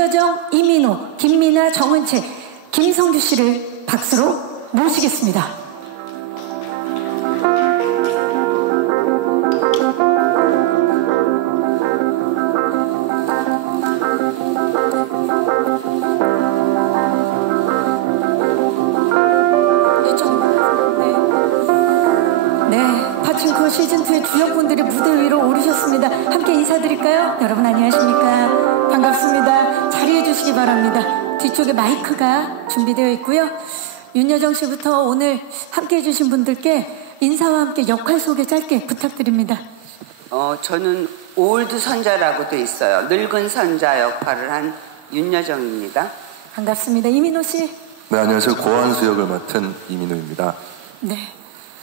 윤여정, 이민호, 김미나, 정은채, 김성규 씨를 박수로 모시겠습니다. 파친코 시즌2의 주역분들이 무대 위로 오르셨습니다. 함께 인사드릴까요? 여러분 안녕하십니까? 반갑습니다. 자리해 주시기 바랍니다. 뒤쪽에 마이크가 준비되어 있고요. 윤여정 씨부터 오늘 함께 해주신 분들께 인사와 함께 역할 소개 짧게 부탁드립니다. 저는 올드 선자라고도 있어요. 늙은 선자 역할을 한 윤여정입니다. 반갑습니다. 이민호 씨. 네, 안녕하세요. 고한수 역을 맡은 이민호입니다. 네.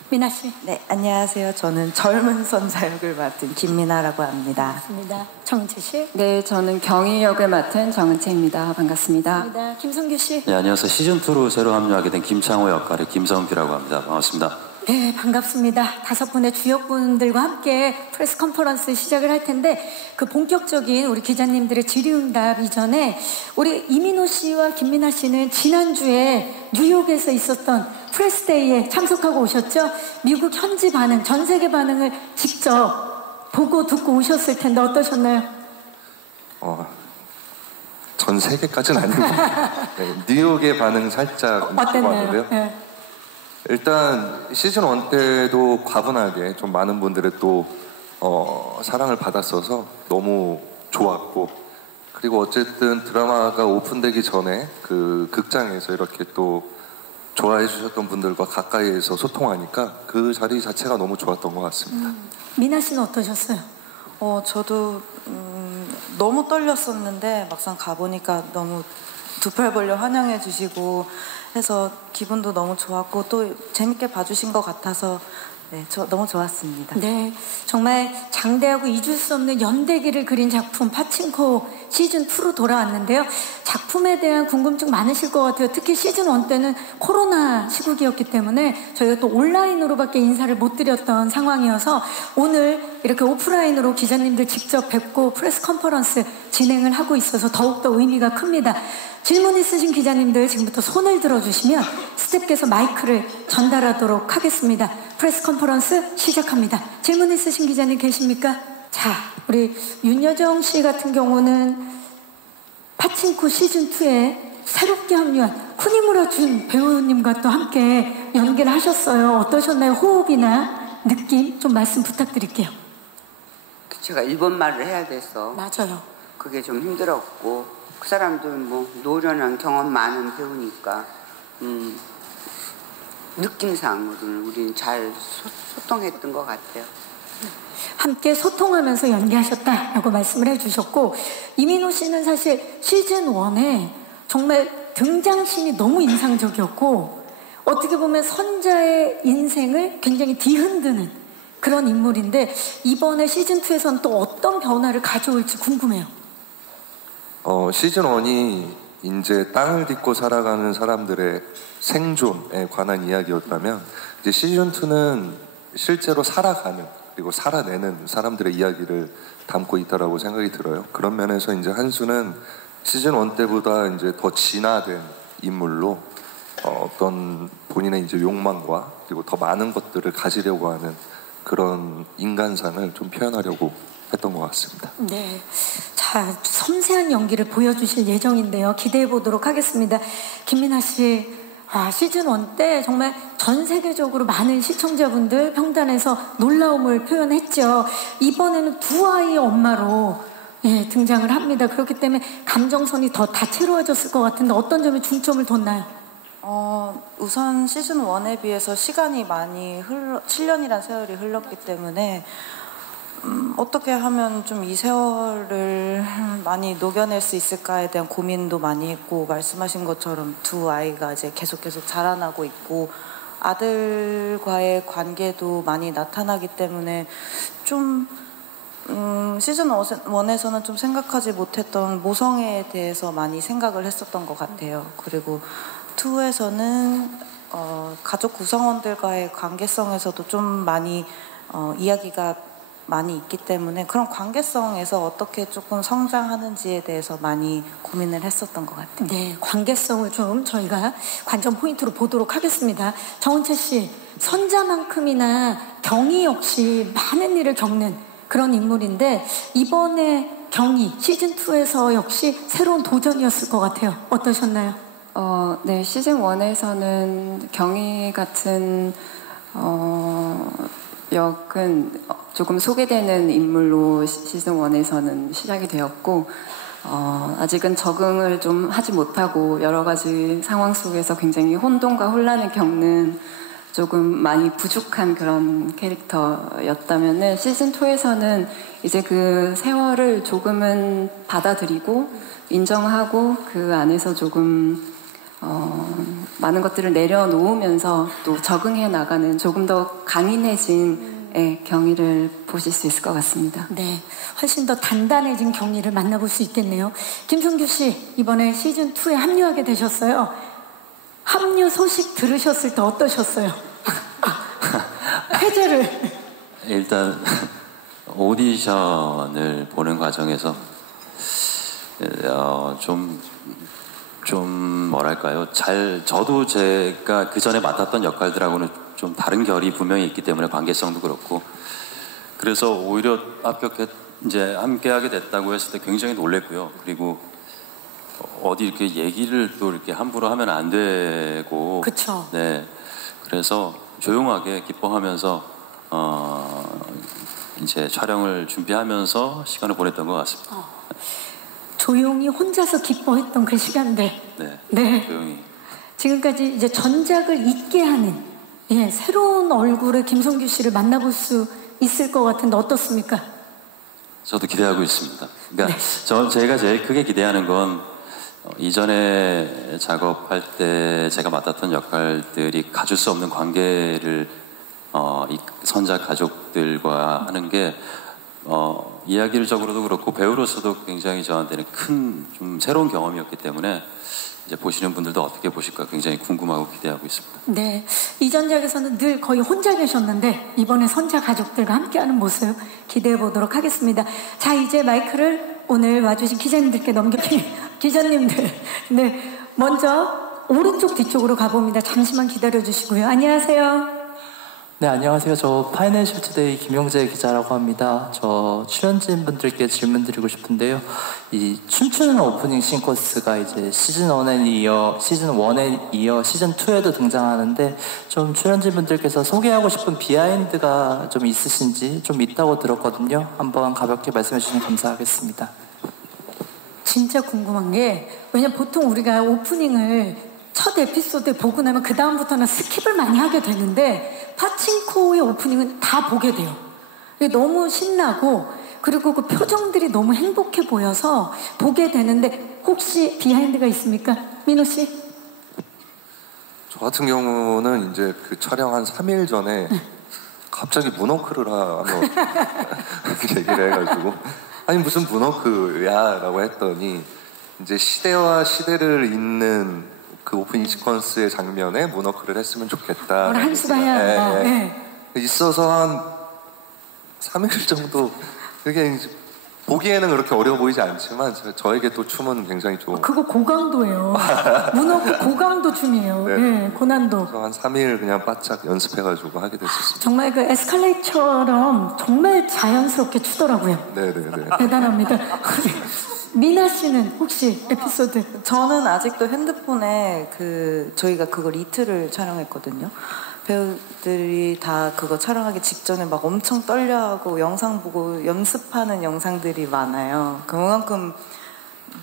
미나 씨. 네, 안녕하세요. 저는 젊은 선자 역을 맡은 김미나라고 합니다. 반갑습니다. 정은채 씨. 네, 저는 경희 역을 맡은 정은채입니다. 반갑습니다. 반갑습니다. 김성규 씨. 네, 안녕하세요. 시즌2로 새로 합류하게 된 김창호 역할의 김성규라고 합니다. 반갑습니다. 네, 반갑습니다. 5분의 주역분들과 함께 프레스 컨퍼런스 시작을 할 텐데 그 본격적인 우리 기자님들의 질의응답 이전에 우리 이민호 씨와 김미나 씨는 지난주에 뉴욕에서 있었던 프레스데이에 참석하고 오셨죠? 미국 현지 반응, 전 세계 반응을 직접 보고 듣고 오셨을 텐데 어떠셨나요? 전 세계까지는 아니고 네, 뉴욕의 반응 살짝 어땠나요? 네. 일단 시즌1 때도 과분하게 좀 많은 분들의 또 사랑을 받았어서 너무 좋았고, 그리고 어쨌든 드라마가 오픈되기 전에 그 극장에서 이렇게 또 좋아해 주셨던 분들과 가까이에서 소통하니까 그 자리 자체가 너무 좋았던 것 같습니다. 미나 씨는 어떠셨어요? 저도 너무 떨렸었는데 막상 가보니까 너무 두 팔 벌려 환영해 주시고 해서 기분도 너무 좋았고 또 재밌게 봐주신 것 같아서 네, 너무 좋았습니다. 네, 정말 장대하고 잊을 수 없는 연대기를 그린 작품 파친코 시즌2로 돌아왔는데요. 작품에 대한 궁금증 많으실 것 같아요. 특히 시즌1 때는 코로나 시국이었기 때문에 저희가 또 온라인으로밖에 인사를 못 드렸던 상황이어서 오늘 이렇게 오프라인으로 기자님들 직접 뵙고 프레스 컨퍼런스 진행을 하고 있어서 더욱더 의미가 큽니다. 질문 있으신 기자님들 지금부터 손을 들어주시면 스태프께서 마이크를 전달하도록 하겠습니다. 프레스 컨퍼런스 시작합니다. 질문 있으신 기자님 계십니까? 자, 우리 윤여정 씨 같은 경우는 파친코 시즌2에 새롭게 합류한 쿠니무라 준 배우님과 또 함께 연기를 하셨어요. 어떠셨나요? 호흡이나 느낌 좀 말씀 부탁드릴게요. 제가 일본말을 해야 돼서 맞아요. 그게 좀 힘들었고, 그 사람들은 뭐 노련한 경험 많은 배우니까 느낌상으로는 우리는 잘 소통했던 것 같아요. 함께 소통하면서 연기하셨다라고 말씀을 해주셨고, 이민호 씨는 사실 시즌1에 정말 등장신이 너무 인상적이었고 어떻게 보면 선자의 인생을 굉장히 뒤흔드는 그런 인물인데 이번에 시즌2에서는 또 어떤 변화를 가져올지 궁금해요. 시즌1이 이제 땅을 딛고 살아가는 사람들의 생존에 관한 이야기였다면, 이제 시즌2는 실제로 살아가는 그리고 살아내는 사람들의 이야기를 담고 있다라고 생각이 들어요. 그런 면에서 이제 한수는 시즌1 때보다 이제 더 진화된 인물로 어떤 본인의 이제 욕망과 그리고 더 많은 것들을 가지려고 하는 그런 인간상을 좀 표현하려고 했던 것 같습니다. 네, 자, 섬세한 연기를 보여주실 예정인데요. 기대해 보도록 하겠습니다. 김미나 씨, 시즌1 때 정말 전 세계적으로 많은 시청자분들 평단에서 놀라움을 표현했죠. 이번에는 두 아이의 엄마로 등장을 합니다. 그렇기 때문에 감정선이 더 다채로워졌을 것 같은데 어떤 점에 중점을 뒀나요? 우선 시즌1에 비해서 시간이 많이 7년이란 세월이 흘렀기 때문에 어떻게 하면 좀 이 세월을 많이 녹여낼 수 있을까에 대한 고민도 많이 했고, 말씀하신 것처럼 두 아이가 이제 계속 자라나고 있고 아들과의 관계도 많이 나타나기 때문에 좀 시즌1에서는 좀 생각하지 못했던 모성애에 대해서 많이 생각을 했었던 것 같아요. 그리고 2에서는 가족 구성원들과의 관계성에서도 좀 많이 이야기가 많이 있기 때문에 그런 관계성에서 어떻게 조금 성장하는지에 대해서 많이 고민을 했었던 것 같아요. 네, 관계성을 좀 저희가 관전 포인트로 보도록 하겠습니다. 정은채 씨, 선자만큼이나 경희 역시 많은 일을 겪는 그런 인물인데 이번에 경희 시즌2에서 역시 새로운 도전이었을 것 같아요. 어떠셨나요? 네, 시즌 1에서는 경희 같은 역은 조금 소개되는 인물로 시즌 1에서는 시작이 되었고 아직은 적응을 좀 하지 못하고 여러 가지 상황 속에서 굉장히 혼돈과 혼란을 겪는 조금 많이 부족한 그런 캐릭터였다면은 시즌 2에서는 이제 그 세월을 조금은 받아들이고 인정하고 그 안에서 조금 많은 것들을 내려놓으면서 또 적응해 나가는 조금 더 강인해진 경희를 보실 수 있을 것 같습니다. 네, 훨씬 더 단단해진 경희를 만나볼 수 있겠네요. 김성규 씨, 이번에 시즌2에 합류하게 되셨어요. 합류 소식 들으셨을 때 어떠셨어요? 해제를. 일단 오디션을 보는 과정에서 좀 뭐랄까요? 저도 제가 그 전에 맡았던 역할들하고는 좀 다른 결이 분명히 있기 때문에 관계성도 그렇고 그래서 오히려 이제 함께하게 됐다고 했을 때 굉장히 놀랬고요. 그리고 어디 이렇게 얘기를 또 이렇게 함부로 하면 안 되고 그쵸. 네, 그래서 조용하게 기뻐하면서 이제 촬영을 준비하면서 시간을 보냈던 것 같습니다. 조용히 혼자서 기뻐했던 그 시간들. 네. 조용히. 지금까지 이제 전작을 잊게 하는 새로운 얼굴의 김성규 씨를 만나볼 수 있을 것 같은데 어떻습니까? 저도 기대하고 있습니다. 그러니까 제가 제일 크게 기대하는 건 이전에 작업할 때 제가 맡았던 역할들이 가질 수 없는 관계를 이 선자 가족들과 하는 게 이야기적으로도 그렇고 배우로서도 굉장히 저한테는 큰 좀 새로운 경험이었기 때문에 이제 보시는 분들도 어떻게 보실까 굉장히 궁금하고 기대하고 있습니다. 네, 이전작에서는 늘 거의 혼자 계셨는데 이번에 선자 가족들과 함께하는 모습 기대해 보도록 하겠습니다. 자, 이제 마이크를 오늘 와주신 기자님들께 기자님들, 네, 먼저 오른쪽 뒤쪽으로 가봅니다. 잠시만 기다려 주시고요. 안녕하세요. 네, 안녕하세요. 저 파이낸셜 투데이 김용재 기자라고 합니다. 저 출연진분들께 질문 드리고 싶은데요. 이 춤추는 오프닝 싱커스가 이제 시즌 1에 이어 시즌 2에도 등장하는데 좀 출연진분들께서 소개하고 싶은 비하인드가 좀 있으신지 좀 있다고 들었거든요. 한번 가볍게 말씀해 주시면 감사하겠습니다. 진짜 궁금한 게 왜냐면 보통 우리가 오프닝을 첫 에피소드에 보고 나면 그 다음부터는 스킵을 많이 하게 되는데 파친코의 오프닝은 다 보게 돼요. 너무 신나고 그리고 그 표정들이 너무 행복해 보여서 보게 되는데 혹시 비하인드가 있습니까? 민호 씨? 저 같은 경우는 이제 그 촬영 한 3일 전에 갑자기 문워크를 한번 얘기를 해가지고 아니 무슨 문워크야 라고 했더니 이제 시대와 시대를 잇는 그 오프닝 시퀀스의 장면에 문워크를 했으면 좋겠다. 한수가 해야 있어서 한 3일 정도 그게 보기에는 그렇게 어려워 보이지 않지만 저에게 또 춤은 굉장히 좀 그거 고강도예요. 문워크 고강도 춤이에요. 네, 고난도. 그래서 한 3일 그냥 바짝 연습해가지고 하게 됐었습니다. 정말 그 에스컬레이터처럼 정말 자연스럽게 추더라고요. 네네네. 대단합니다. 미나 씨는 혹시 에피소드? 저는 아직도 핸드폰에 저희가 그걸 이틀을 촬영했거든요. 배우들이 다 그거 촬영하기 직전에 막 엄청 떨려하고 영상 보고 연습하는 영상들이 많아요. 그만큼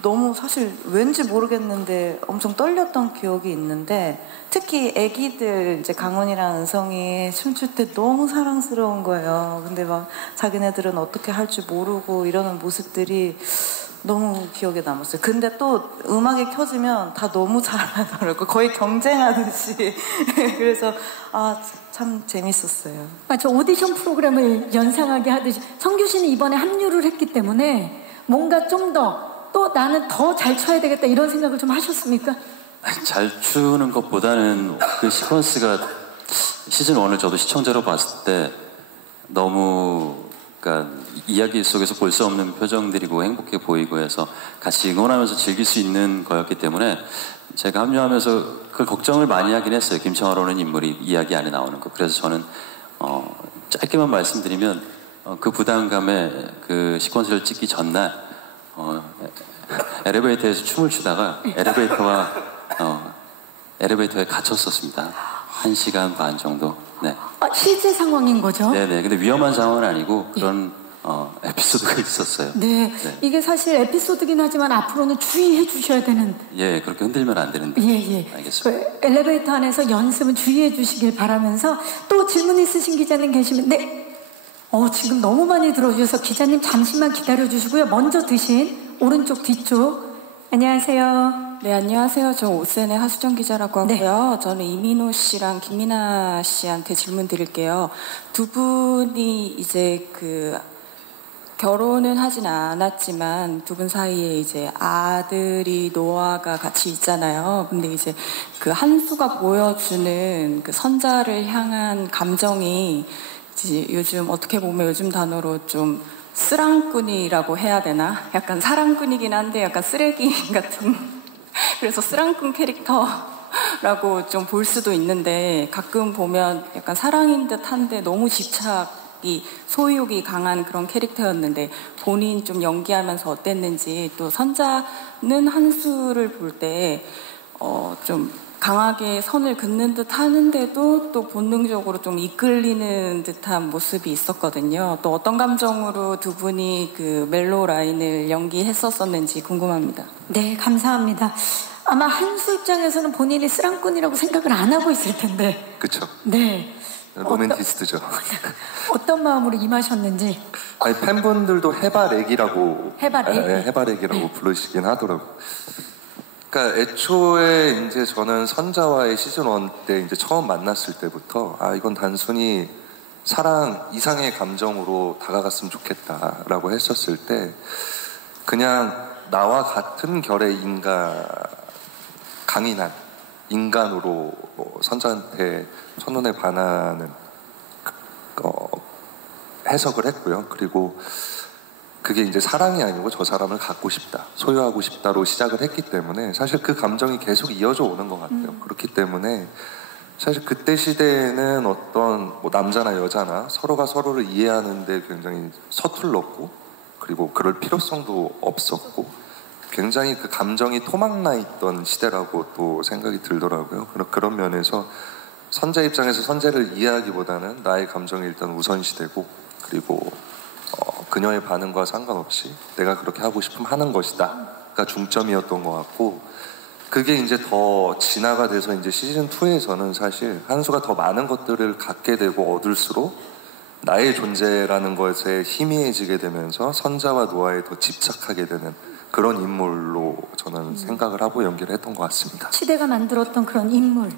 너무 사실 왠지 모르겠는데 엄청 떨렸던 기억이 있는데 특히 애기들 이제 강원이랑 은성이 춤출 때 너무 사랑스러운 거예요. 근데 막 자기네들은 어떻게 할 줄 모르고 이러는 모습들이 너무 기억에 남았어요. 근데 또 음악이 켜지면 다 너무 잘하더라고요. 거의 경쟁하듯이. 그래서 참 재밌었어요. 저 오디션 프로그램을 연상하게 하듯이 성규 씨는 이번에 합류를 했기 때문에 뭔가 좀 또 나는 더 잘 춰야 되겠다 이런 생각을 좀 하셨습니까? 잘 추는 것보다는 그 시퀀스가 시즌 1을 저도 시청자로 봤을 때 너무 약간 이야기 속에서 볼 수 없는 표정들이고 행복해 보이고 해서 같이 응원하면서 즐길 수 있는 거였기 때문에 제가 합류하면서 그 걱정을 많이 하긴 했어요. 김청아라는 인물이 이야기 안에 나오는 거. 그래서 저는 짧게만 말씀드리면 그 부담감에 그 시퀀스를 찍기 전날 엘리베이터에서 춤을 추다가 엘리베이터에 갇혔었습니다. 1시간 반 정도. 네. 실제 상황인 거죠? 네네. 근데 위험한 상황은 아니고 그런 에피소드가 있었어요. 네. 네. 이게 사실 에피소드긴 하지만 앞으로는 주의해 주셔야 되는. 예, 그렇게 흔들면 안 되는데. 예. 알겠습니다. 그 엘리베이터 안에서 연습은 주의해 주시길 바라면서 또 질문 있으신 기자님 계시면 네. 지금 너무 많이 들어주셔서 기자님 잠시만 기다려 주시고요. 먼저 드신 오른쪽 뒤쪽. 안녕하세요. 네, 안녕하세요. 저 오센의 하수정 기자라고 하고요. 저는 이민호 씨랑 김민아 씨한테 질문 드릴게요. 두 분이 이제 결혼은 하진 않았지만 두 분 사이에 이제 아들이 노아가 같이 있잖아요. 근데 이제 그 한수가 보여주는 그 선자를 향한 감정이 이제 요즘 어떻게 보면 요즘 단어로 좀 쓰랑꾼이라고 해야 되나? 약간 사랑꾼이긴 한데 약간 쓰레기 같은 그래서 쓰랑꾼 캐릭터라고 좀 볼 수도 있는데 가끔 보면 약간 사랑인 듯 한데 너무 집착이 소유욕이 강한 그런 캐릭터였는데 본인 좀 연기하면서 어땠는지 또 선자는 한수를 볼 때 좀 강하게 선을 긋는 듯 하는데도 또 본능적으로 좀 이끌리는 듯한 모습이 있었거든요. 또 어떤 감정으로 두 분이 그 멜로 라인을 연기했었었는지 궁금합니다. 네, 감사합니다. 아마 한수 입장에서는 본인이 쓰랑꾼이라고 생각을 안 하고 있을 텐데. 그쵸. 네. 로맨티스트죠. 어떤 마음으로 임하셨는지. 아니, 팬분들도 해바래기라고 해바래기? 해바래기라고 부르시긴 하더라고요. 그러니까 애초에 이제 저는 선자와의 시즌 1 때 이제 처음 만났을 때부터 이건 단순히 사랑 이상의 감정으로 다가갔으면 좋겠다라고 했었을 때 그냥 나와 같은 결의 강인한 인간으로 선자한테 첫눈에 반하는 해석을 했고요. 그리고 그게 이제 사랑이 아니고 저 사람을 갖고 싶다, 소유하고 싶다로 시작을 했기 때문에 사실 그 감정이 계속 이어져 오는 것 같아요. 그렇기 때문에 사실 그때 시대에는 어떤 남자나 여자나 서로가 서로를 이해하는데 굉장히 서툴렀고 그리고 그럴 필요성도 없었고 굉장히 그 감정이 토막나 있던 시대라고 또 생각이 들더라고요. 그런 면에서 선자 입장에서 선재를 이해하기보다는 나의 감정이 일단 우선시되고 그리고 그녀의 반응과 상관없이 내가 그렇게 하고 싶으면 하는 것이다가 중점이었던 것 같고 그게 이제 더 진화가 돼서 이제 시즌 2에서는 사실 한수가 더 많은 것들을 갖게 되고 얻을수록 나의 존재라는 것에 희미해지게 되면서 선자와 노아에 더 집착하게 되는 그런 인물로 저는 생각을 하고 연기를 했던 것 같습니다. 시대가 만들었던 그런 인물.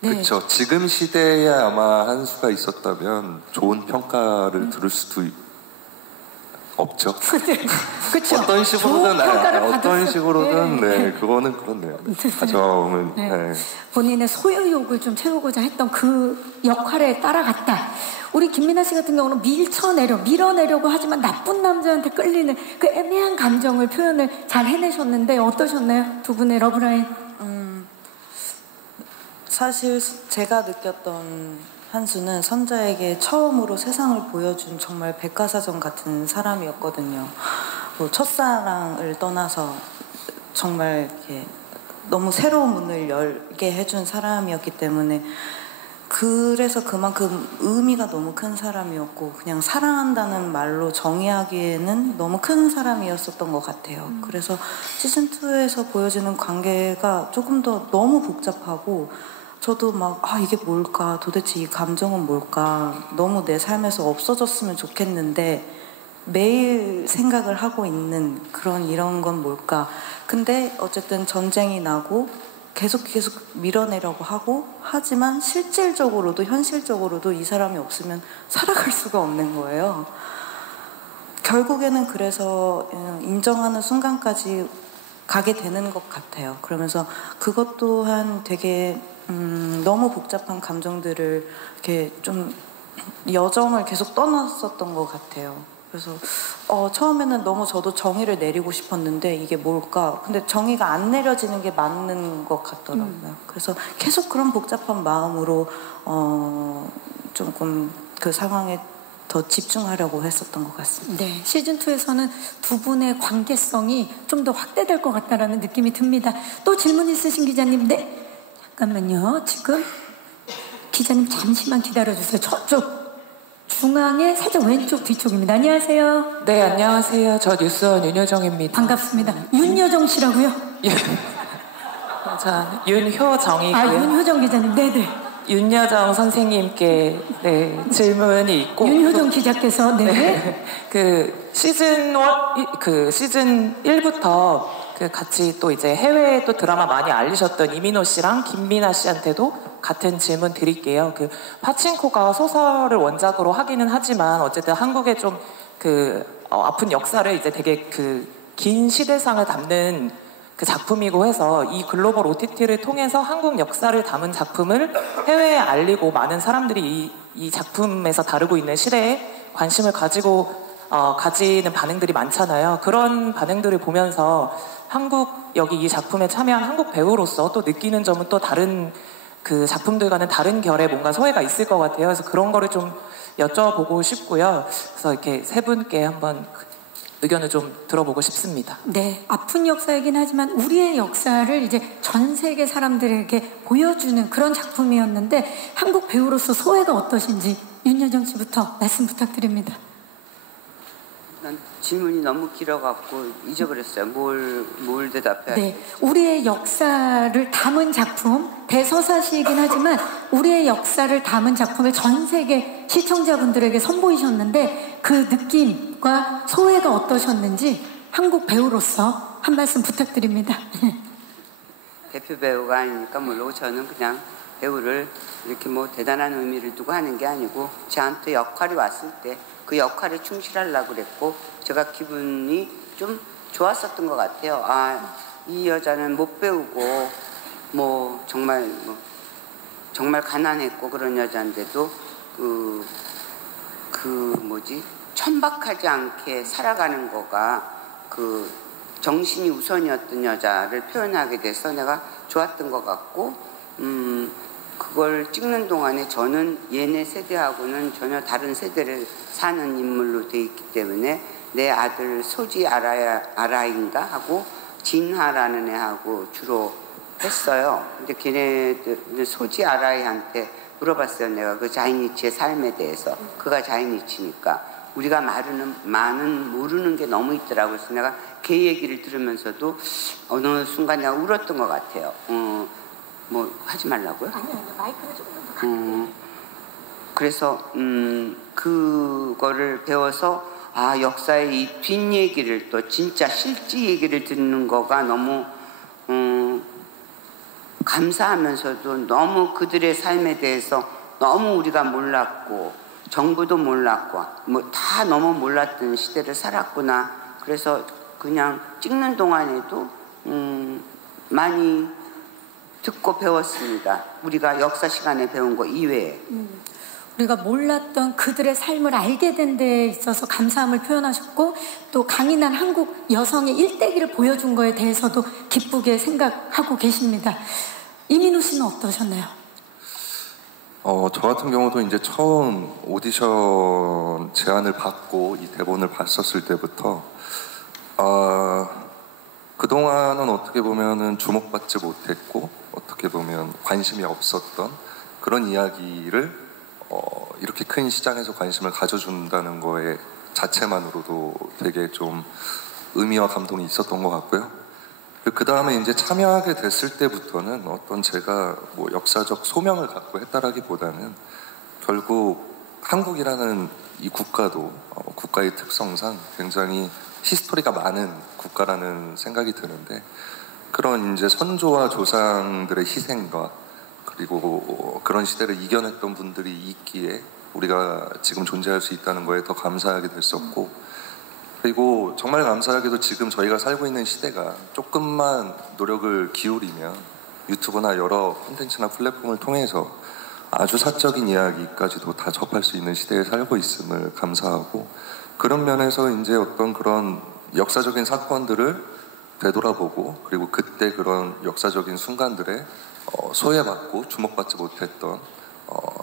네. 그렇죠. 지금 시대에 아마 한수가 있었다면 좋은 평가를 들을 수도 없죠. 네. 그렇죠. 어떤 식으로든 식으로든 네, 그거는 그렇네요. 가정은 네. 본인의 소유욕을 좀 채우고자 했던 그 역할에 따라갔다. 우리 김민아 씨 같은 경우는 밀어내려고 하지만 나쁜 남자한테 끌리는 그 애매한 감정을 표현을 잘 해내셨는데 어떠셨나요? 두 분의 러브라인. 사실 제가 느꼈던 한수는 선자에게 처음으로 세상을 보여준 정말 백과사전 같은 사람이었거든요. 첫사랑을 떠나서 정말 이렇게 너무 새로운 문을 열게 해준 사람이었기 때문에 그래서 그만큼 의미가 너무 큰 사람이었고 그냥 사랑한다는 말로 정의하기에는 너무 큰 사람이었었던 것 같아요. 그래서 시즌2에서 보여지는 관계가 조금 더 너무 복잡하고 저도 막 이게 뭘까, 도대체 이 감정은 뭘까, 너무 내 삶에서 없어졌으면 좋겠는데 매일 생각을 하고 있는 이런 건 뭘까. 근데 어쨌든 전쟁이 나고 계속 밀어내려고 하고 하지만 실질적으로도 현실적으로도 이 사람이 없으면 살아갈 수가 없는 거예요. 결국에는 그래서 인정하는 순간까지 가게 되는 것 같아요. 그러면서 그것 또한 되게 너무 복잡한 감정들을 이렇게 좀 여정을 계속 떠났었던 것 같아요. 그래서 처음에는 너무 저도 정의를 내리고 싶었는데 이게 뭘까? 근데 정의가 안 내려지는 게 맞는 것 같더라고요. 그래서 계속 그런 복잡한 마음으로 조금 그 상황에 더 집중하려고 했었던 것 같습니다. 네, 시즌2에서는 두 분의 관계성이 좀 더 확대될 것 같다라는 느낌이 듭니다. 또 질문 있으신 기자님? 네, 잠깐만요. 지금 기자님 잠시만 기다려주세요. 저쪽 중앙에 살짝 왼쪽 뒤쪽입니다. 안녕하세요. 네, 안녕하세요. 저 뉴스원 윤효정입니다. 반갑습니다. 윤여정 씨라고요? 자, 윤효정이고요. 아, 윤효정 기자님. 네네. 윤여정 선생님께 네, 질문이 있고 윤효정 기자께서 네. 그 시즌 1부터 그 같이 또 이제 해외에 또 드라마 많이 알리셨던 이민호 씨랑 김민아 씨한테도 같은 질문 드릴게요. 그 파친코가 소설을 원작으로 하기는 하지만 어쨌든 한국의 좀 그 아픈 역사를 이제 되게 그 긴 시대상을 담는 그 작품이고 해서 이 글로벌 OTT를 통해서 한국 역사를 담은 작품을 해외에 알리고 많은 사람들이 이 작품에서 다루고 있는 시대에 관심을 가지는 반응들이 많잖아요. 그런 반응들을 보면서 여기 이 작품에 참여한 한국 배우로서 또 느끼는 점은 또 다른 그 작품들과는 다른 결의 뭔가 소외가 있을 것 같아요. 그래서 그런 거를 좀 여쭤보고 싶고요. 그래서 이렇게 세 분께 한번 의견을 좀 들어보고 싶습니다. 네, 아픈 역사이긴 하지만 우리의 역사를 이제 전 세계 사람들에게 보여주는 그런 작품이었는데 한국 배우로서 소회가 어떠신지 윤여정 씨부터 말씀 부탁드립니다. 난 질문이 너무 길어갖고 잊어버렸어요. 뭘 대답해야 네, 우리의 역사를 담은 작품, 대서사시이긴 하지만 우리의 역사를 담은 작품을 전 세계 시청자분들에게 선보이셨는데 그 느낌과 소회가 어떠셨는지 한국 배우로서 한 말씀 부탁드립니다. 대표 배우가 아니니까 물론 저는 그냥 배우를 이렇게 뭐 대단한 의미를 두고 하는 게 아니고 저한테 역할이 왔을 때 그 역할에 충실하려고 그랬고 제가 기분이 좀 좋았었던 것 같아요. 아, 이 여자는 못 배우고 정말 가난했고 그런 여자인데도 천박하지 않게 살아가는 거가 그 정신이 우선이었던 여자를 표현하게 돼서 내가 좋았던 것 같고 그걸 찍는 동안에 저는 얘네 세대하고는 전혀 다른 세대를 사는 인물로 돼 있기 때문에 내 아들 소지 아라인가 하고 진하라는 애하고 주로 했어요. 근데 걔네들 소지 아라이한테 물어봤어요. 내가 그 자이니치의 삶에 대해서. 그가 자이니치니까 우리가 많은 모르는 게 너무 있더라고요. 그래서 내가 걔 얘기를 들으면서도 어느 순간 내가 울었던 것 같아요. 하지 말라고요? 아니요, 마이크를 조금 더 그래서 그거를 배워서 역사의 이 뒷얘기를 또 진짜 실제 얘기를 듣는 거가 너무 감사하면서도 너무 그들의 삶에 대해서 너무 우리가 몰랐고 정부도 몰랐고 다 너무 몰랐던 시대를 살았구나. 그래서 그냥 찍는 동안에도 많이 듣고 배웠습니다. 우리가 역사 시간에 배운 거 이외에. 우리가 몰랐던 그들의 삶을 알게 된 데에 있어서 감사함을 표현하셨고 또 강인한 한국 여성의 일대기를 보여준 거에 대해서도 기쁘게 생각하고 계십니다. 이민우 씨는 어떠셨나요? 저 같은 경우도 이제 처음 오디션 제안을 받고 이 대본을 봤었을 때부터 그동안은 어떻게 보면은 주목받지 못했고 어떻게 보면 관심이 없었던 그런 이야기를 이렇게 큰 시장에서 관심을 가져준다는 거에 자체만으로도 되게 좀 의미와 감동이 있었던 것 같고요. 그 다음에 이제 참여하게 됐을 때부터는 어떤 제가 역사적 소명을 갖고 했다라기보다는 결국 한국이라는 이 국가도 국가의 특성상 굉장히 히스토리가 많은 국가라는 생각이 드는데 그런 이제 선조와 조상들의 희생과 그리고 그런 시대를 이겨냈던 분들이 있기에 우리가 지금 존재할 수 있다는 거에 더 감사하게 됐었고 그리고 정말 감사하게도 지금 저희가 살고 있는 시대가 조금만 노력을 기울이면 유튜브나 여러 콘텐츠나 플랫폼을 통해서 아주 사적인 이야기까지도 다 접할 수 있는 시대에 살고 있음을 감사하고 그런 면에서 이제 어떤 그런 역사적인 사건들을 되돌아보고 그리고 그때 그런 역사적인 순간들에 소외받고 주목받지 못했던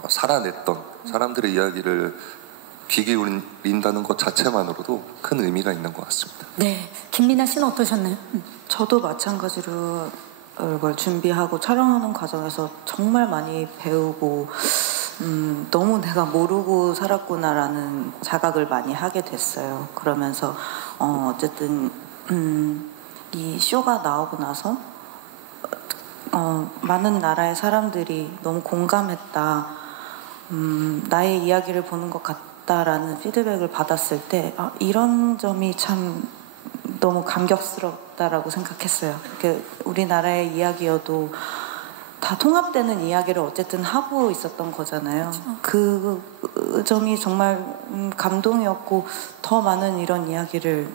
살아냈던 사람들의 이야기를 귀 기울인다는 것 자체만으로도 큰 의미가 있는 것 같습니다. 네, 김민아 씨는 어떠셨나요? 저도 마찬가지로 이걸 준비하고 촬영하는 과정에서 정말 많이 배우고 너무 내가 모르고 살았구나라는 자각을 많이 하게 됐어요. 그러면서 어쨌든 이 쇼가 나오고 나서 많은 나라의 사람들이 너무 공감했다. 나의 이야기를 보는 것 같다라는 피드백을 받았을 때 이런 점이 참 너무 감격스럽다라고 생각했어요. 우리나라의 이야기여도 다 통합되는 이야기를 어쨌든 하고 있었던 거잖아요. 그 점이 정말 감동이었고 더 많은 이런 이야기를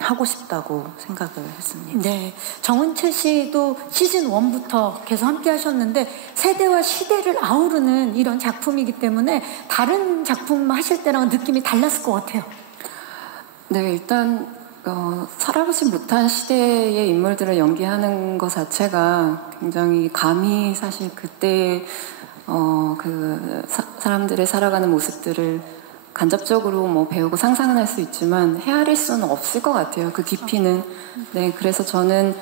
하고 싶다고 생각을 했습니다. 네, 정은채 씨도 시즌 1부터 계속 함께 하셨는데 세대와 시대를 아우르는 이런 작품이기 때문에 다른 작품 하실 때랑 느낌이 달랐을 것 같아요. 네, 일단 살아보지 못한 시대의 인물들을 연기하는 것 자체가 굉장히 감히 사실 그때 사람들의 살아가는 모습들을 간접적으로 뭐 배우고 상상은 할 수 있지만 헤아릴 수는 없을 것 같아요. 그 깊이는. 네, 그래서 저는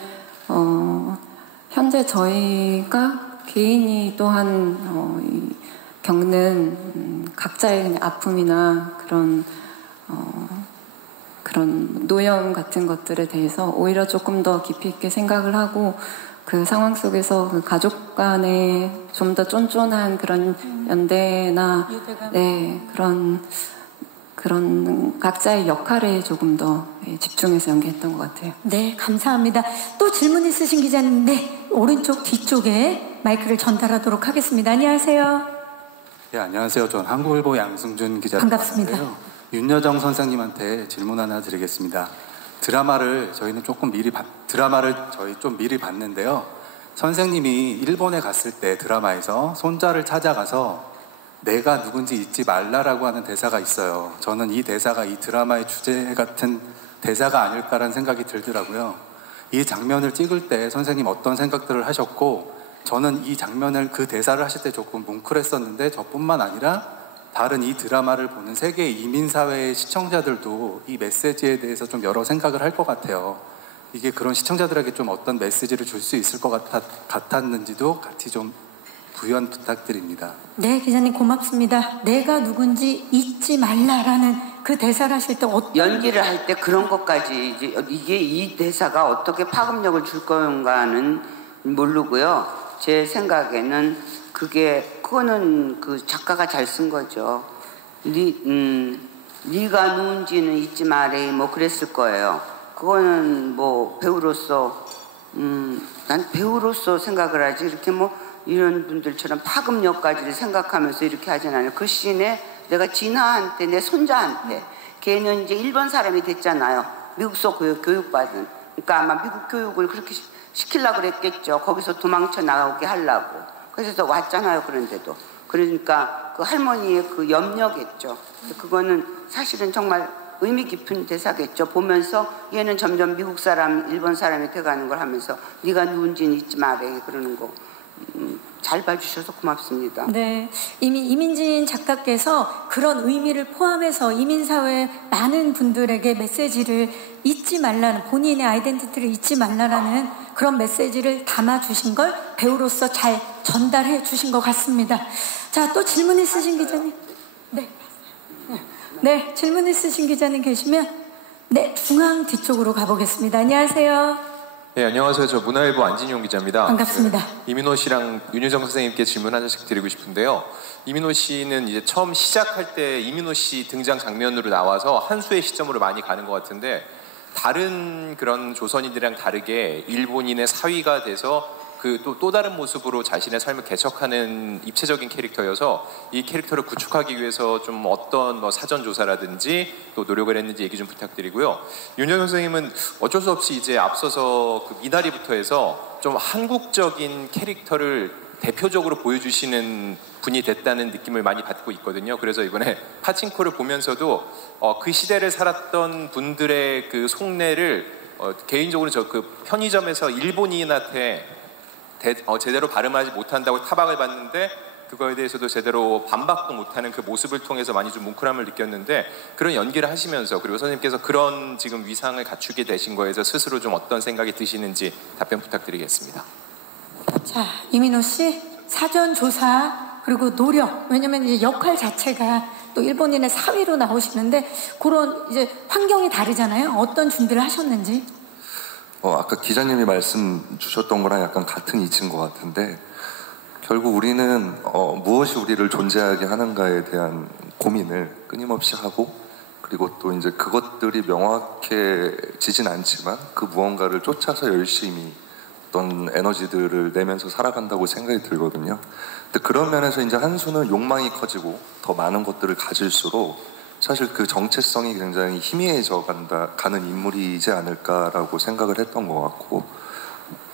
현재 저희가 개인이 또한 겪는 각자의 그냥 아픔이나 그런 노염 같은 것들에 대해서 오히려 조금 더 깊이 있게 생각을 하고 그 상황 속에서 그 가족 간의 좀 더 쫀쫀한 그런 연대나 네, 그런 각자의 역할에 조금 더 집중해서 연기했던 것 같아요. 네, 감사합니다. 또 질문 있으신 기자님, 네, 오른쪽 뒤쪽에 마이크를 전달하도록 하겠습니다. 안녕하세요. 네, 안녕하세요. 저는 한국일보 양승준 기자입니다. 반갑습니다. 윤여정 선생님한테 질문 하나 드리겠습니다. 드라마를 저희 좀 미리 봤는데요. 선생님이 일본에 갔을 때 드라마에서 손자를 찾아가서 내가 누군지 잊지 말라라고 하는 대사가 있어요. 저는 이 대사가 이 드라마의 주제 같은 대사가 아닐까라는 생각이 들더라고요. 이 장면을 찍을 때 선생님 어떤 생각들을 하셨고, 저는 이 장면을 그 대사를 하실 때 조금 뭉클했었는데 저뿐만 아니라 다른 이 드라마를 보는 세계 이민사회의 시청자들도 이 메시지에 대해서 좀 여러 생각을 할 것 같아요. 이게 그런 시청자들에게 좀 어떤 메시지를 줄 수 있을 것 같았는지도 같이 좀 부연 부탁드립니다. 네, 기자님 고맙습니다. 내가 누군지 잊지 말라라는 그 대사를 하실 때 어떤 연기를 할 때 그런 것까지 이게 이 대사가 어떻게 파급력을 줄 건가는 모르고요. 제 생각에는 그거는 그 작가가 잘 쓴 거죠. 네가 누군지는 잊지 말해 뭐 그랬을 거예요. 그거는 뭐 배우로서 난 배우로서 생각을 하지 이렇게 뭐 이런 분들처럼 파급력까지를 생각하면서 이렇게 하진 않아요. 그 시즌에 내가 진아한테 내 손자한테 걔는 이제 일본 사람이 됐잖아요. 미국서 교육받은. 그러니까 아마 미국 교육을 그렇게 시키려고 그랬겠죠. 거기서 도망쳐 나오게 하려고. 그래서 왔잖아요. 그런데도. 그러니까 그 할머니의 그 염려겠죠. 그거는 사실은 정말 의미 깊은 대사겠죠. 보면서 얘는 점점 미국 사람, 일본 사람이 돼가는 걸 하면서 네가 누군지는 잊지 말해 그러는 거. 잘 봐주셔서 고맙습니다. 네, 이미 이민진 작가께서 그런 의미를 포함해서 이민사회 많은 분들에게 메시지를 잊지 말라는, 본인의 아이덴티티를 잊지 말라는 그런 메시지를 담아주신 걸 배우로서 잘 전달해 주신 것 같습니다. 자, 또 질문 있으신 기자님? 네. 네, 질문 있으신 기자님 계시면 네, 중앙 뒤쪽으로 가보겠습니다. 안녕하세요. 네, 안녕하세요. 저 문화일보 안진용 기자입니다. 반갑습니다. 이민호 씨랑 윤여정 선생님께 질문 하나씩 드리고 싶은데요. 이민호 씨는 이제 처음 시작할 때 이민호 씨 등장 장면으로 나와서 한수의 시점으로 많이 가는 것 같은데 다른 그런 조선인들이랑 다르게 일본인의 사위가 돼서 그 또 다른 모습으로 자신의 삶을 개척하는 입체적인 캐릭터여서 이 캐릭터를 구축하기 위해서 좀 어떤 뭐 사전 조사라든지 또 노력을 했는지 얘기 좀 부탁드리고요. 윤여정 선생님은 어쩔 수 없이 이제 앞서서 그 미나리부터 해서 좀 한국적인 캐릭터를 대표적으로 보여주시는 분이 됐다는 느낌을 많이 받고 있거든요. 그래서 이번에 파친코를 보면서도 그 시대를 살았던 분들의 그 속내를 개인적으로 저 그 편의점에서 일본인한테 제대로 발음하지 못한다고 타박을 받는데 그거에 대해서도 제대로 반박도 못하는 그 모습을 통해서 많이 좀 뭉클함을 느꼈는데, 그런 연기를 하시면서 그리고 선생님께서 그런 지금 위상을 갖추게 되신 거에서 스스로 좀 어떤 생각이 드시는지 답변 부탁드리겠습니다. 자, 이민호 씨, 사전 조사 그리고 노력, 왜냐면 이제 역할 자체가 또 일본인의 사위로 나오시는데 그런 이제 환경이 다르잖아요. 어떤 준비를 하셨는지? 아까 기자님이 말씀 주셨던 거랑 약간 같은 이치인 것 같은데, 결국 우리는 무엇이 우리를 존재하게 하는가에 대한 고민을 끊임없이 하고, 그리고 또 이제 그것들이 명확해지진 않지만 그 무언가를 쫓아서 열심히 어떤 에너지들을 내면서 살아간다고 생각이 들거든요. 근데 그런 면에서 이제 한수는 욕망이 커지고 더 많은 것들을 가질수록 사실 그 정체성이 굉장히 희미해져 가는 인물이지 않을까라고 생각을 했던 것 같고,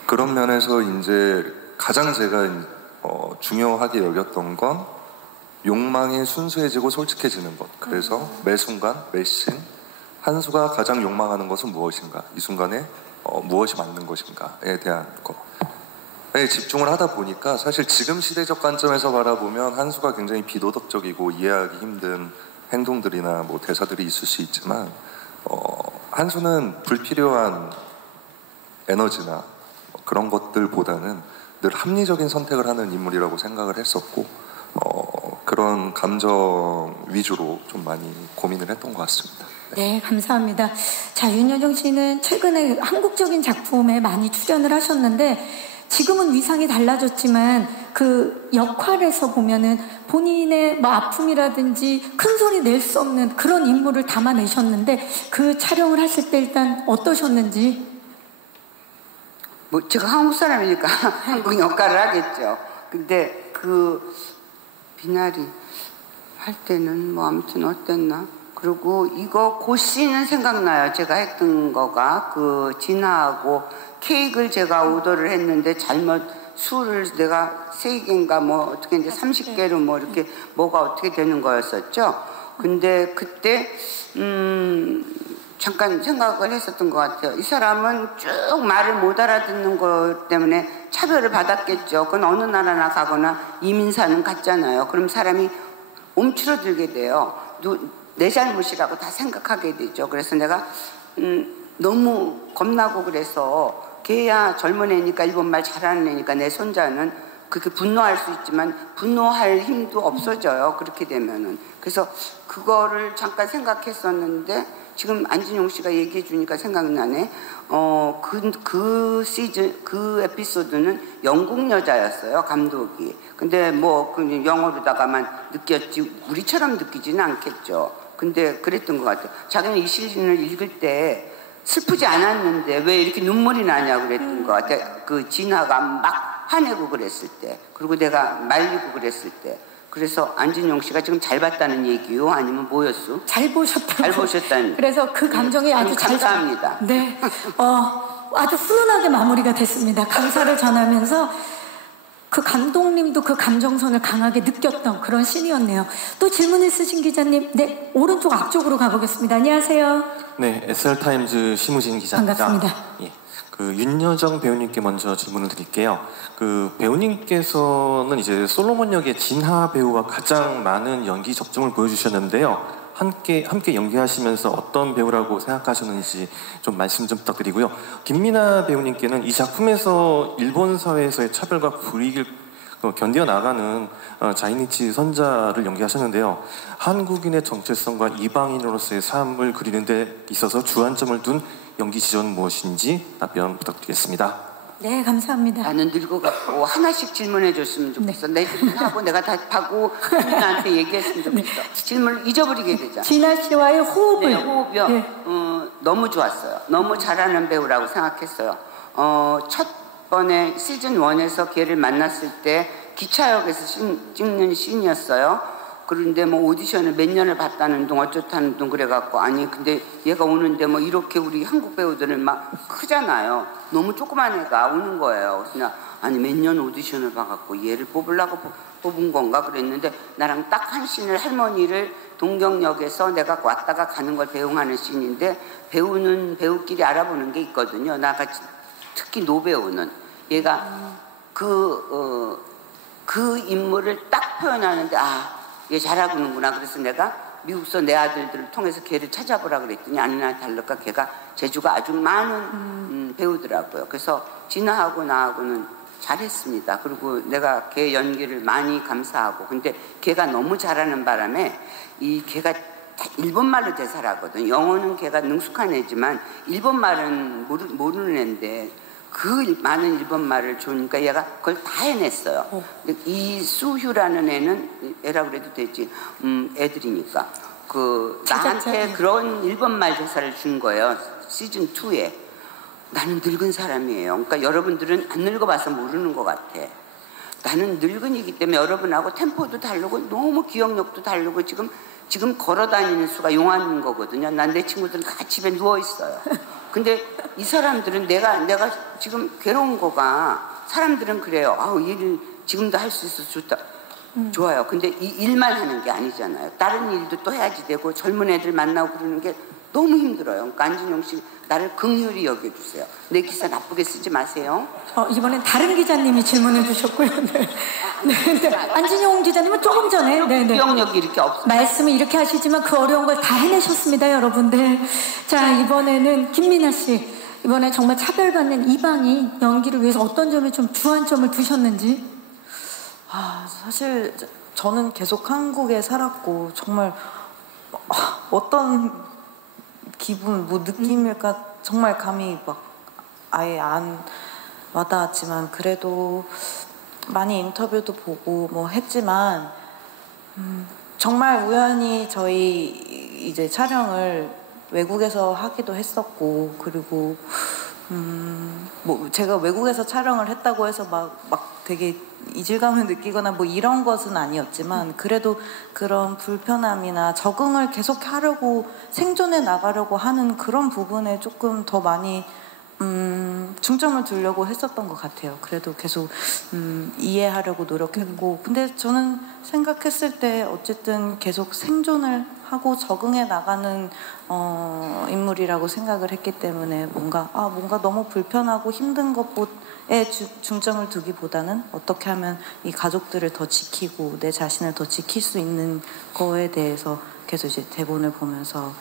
그런 면에서 이제 가장 제가 중요하게 여겼던 건 욕망이 순수해지고 솔직해지는 것. 그래서 매 순간, 매신 한수가 가장 욕망하는 것은 무엇인가, 이 순간에 무엇이 맞는 것인가에 대한 것에 집중을 하다 보니까 사실 지금 시대적 관점에서 바라보면 한수가 굉장히 비도덕적이고 이해하기 힘든 행동들이나 뭐 대사들이 있을 수 있지만, 한수는 불필요한 에너지나 그런 것들보다는 늘 합리적인 선택을 하는 인물이라고 생각을 했었고, 그런 감정 위주로 좀 많이 고민을 했던 것 같습니다. 네, 감사합니다. 자, 윤여정 씨는 최근에 한국적인 작품에 많이 출연을 하셨는데 지금은 위상이 달라졌지만 그 역할에서 보면은 본인의 뭐 아픔이라든지 큰 소리 낼 수 없는 그런 인물을 담아내셨는데 그 촬영을 하실 때 일단 어떠셨는지? 뭐 제가 한국 사람이니까 한국 역할을 하겠죠. 근데 그 비나리 할 때는 뭐 아무튼 어땠나? 그리고 이거 고씨는 생각나요. 제가 했던 거가 그 진아하고 케이크를 제가 오더를 했는데 잘못 술을 내가 3개인가 뭐 어떻게 이제 30개로 뭐 이렇게 뭐가 어떻게 되는 거였었죠. 근데 그때 잠깐 생각을 했었던 것 같아요. 이 사람은 쭉 말을 못 알아듣는 것 때문에 차별을 받았겠죠. 그건 어느 나라나 가거나 이민사는 같잖아요. 그럼 사람이 움츠러들게 돼요. 내 잘못이라고 다 생각하게 되죠. 그래서 내가 너무 겁나고 그래서 걔야 젊은 애니까 일본말 잘하는 애니까 내 손자는 그렇게 분노할 수 있지만 분노할 힘도 없어져요. 그렇게 되면은. 그래서 그거를 잠깐 생각했었는데 지금 안진용 씨가 얘기해 주니까 생각나네. 그 시즌, 그 에피소드는 영국 여자였어요, 감독이. 근데 뭐 영어로다가만 느꼈지 우리처럼 느끼지는 않겠죠. 근데 그랬던 것 같아요. 자기는 이 시즌을 읽을 때 슬프지 않았는데 왜 이렇게 눈물이 나냐고 그랬던 것 같아요. 그 진아가 막 화내고 그랬을 때, 그리고 내가 말리고 그랬을 때. 그래서 안진용 씨가 지금 잘 봤다는 얘기요? 아니면 뭐였어? 잘 보셨다고. 잘 보셨다는. 그래서 그 감정이 아주 잘. 감사합니다. 네, 아주 훈훈하게 마무리가 됐습니다. 감사를 전하면서 그 감독님도 그 감정선을 강하게 느꼈던 그런 씬이었네요. 또 질문 있으신 기자님, 네, 오른쪽 앞쪽으로 가보겠습니다. 안녕하세요. 네, SR타임즈 심우진 기자입니다. 반갑습니다. 예, 그 윤여정 배우님께 먼저 질문을 드릴게요. 그 배우님께서는 이제 솔로몬 역의 진하 배우와 가장 많은 연기 접점을 보여주셨는데요. 함께 연기하시면서 어떤 배우라고 생각하셨는지 좀 말씀 좀 부탁드리고요. 김미나 배우님께는 이 작품에서 일본 사회에서의 차별과 불이익을 견뎌 나가는 자이니치 선자를 연기하셨는데요. 한국인의 정체성과 이방인으로서의 삶을 그리는 데 있어서 주안점을 둔 연기 지점은 무엇인지 답변 부탁드리겠습니다. 네, 감사합니다. 나는 늙어갖고 하나씩 질문해 줬으면 좋겠어. 내 질문하고 내가 답하고 나한테 얘기했으면 좋겠어. 질문을 잊어버리게 되잖아. 진아 씨와의 호흡을. 네, 호흡이요. 네. 너무 좋았어요. 너무 잘하는 배우라고 생각했어요. 첫 번에 시즌 1에서 걔를 만났을 때 기차역에서 찍는 씬이었어요. 그런데 뭐 오디션을 몇 년을 봤다는 둥 어쩌다는 둥 그래갖고 아니 근데 얘가 오는데 뭐 이렇게 우리 한국 배우들은 막 크잖아요. 너무 조그만 애가 오는 거예요. 그래서 아니 몇 년 오디션을 봐갖고 얘를 뽑으려고 뽑은 건가 그랬는데 나랑 딱 한 씬을 할머니를 동경역에서 내가 왔다가 가는 걸 배웅하는 씬인데 배우끼리 알아보는 게 있거든요. 나같이 특히 노배우는 얘가 그 인물을 딱 표현하는데 얘 잘하고는구나. 그래서 내가 미국서 내 아들들을 통해서 걔를 찾아보라 그랬더니 아니나 다를까 걔가 재주가 아주 많은 배우더라고요. 그래서 진아하고 나하고는 잘했습니다. 그리고 내가 걔 연기를 많이 감사하고 근데 걔가 너무 잘하는 바람에 걔가 일본말로 대사를 하거든. 영어는 걔가 능숙한 애지만 일본말은 모르는 애인데 그 많은 일본말을 주니까 얘가 그걸 다 해냈어요. 이수휴라는 애는 애라고 그래도 되지. 애들이니까 나한테 그런 일본말 대사를 준 거예요. 시즌 2에. 나는 늙은 사람이에요. 그러니까 여러분들은 안 늙어봐서 모르는 것 같아. 나는 늙은이기 때문에 여러분하고 템포도 다르고 너무 기억력도 다르고 지금 걸어다니는 수가 용하는 거거든요. 난 내 친구들은 다 집에 누워 있어요. 근데 이 사람들은 내가 지금 괴로운 거가 사람들은 그래요. 일을 지금도 할 수 있어서 좋다. 좋아요. 근데 이 일만 하는 게 아니잖아요. 다른 일도 또 해야지 되고 젊은 애들 만나고 그러는 게 너무 힘들어요. 그러니까 안진용 씨 나를 긍휼히 여겨주세요. 내 기사 나쁘게 쓰지 마세요. 이번엔 다른 기자님이 질문해 주셨고요. 네. 안진용 기자님은 조금 전에 기억력이 이렇게 없어요. 말씀을 이렇게 하시지만 그 어려운 걸 다 해내셨습니다, 여러분들. 자, 이번에는 김민아 씨. 이번에 정말 차별받는 이방인 연기를 위해서 어떤 점에 좀 주안점을 두셨는지? 사실 저는 계속 한국에 살았고 정말 어떤 기분, 느낌일까 정말 감이 막 아예 안 와닿았지만 그래도 많이 인터뷰도 보고 뭐 했지만 정말 우연히 저희 이제 촬영을 외국에서 하기도 했었고 그리고 뭐 제가 외국에서 촬영을 했다고 해서 막 되게 이질감을 느끼거나 뭐 이런 것은 아니었지만 그래도 그런 불편함이나 적응을 계속 하려고 생존해 나가려고 하는 그런 부분에 조금 더 많이 중점을 두려고 했었던 것 같아요. 그래도 계속 이해하려고 노력했고 근데 저는 생각했을 때 어쨌든 계속 생존을 하고 적응해 나가는 인물이라고 생각을 했기 때문에 뭔가 너무 불편하고 힘든 것에 중점을 두기보다는 어떻게 하면 이 가족들을 더 지키고 내 자신을 더 지킬 수 있는 거에 대해서 계속 이제 대본을 보면서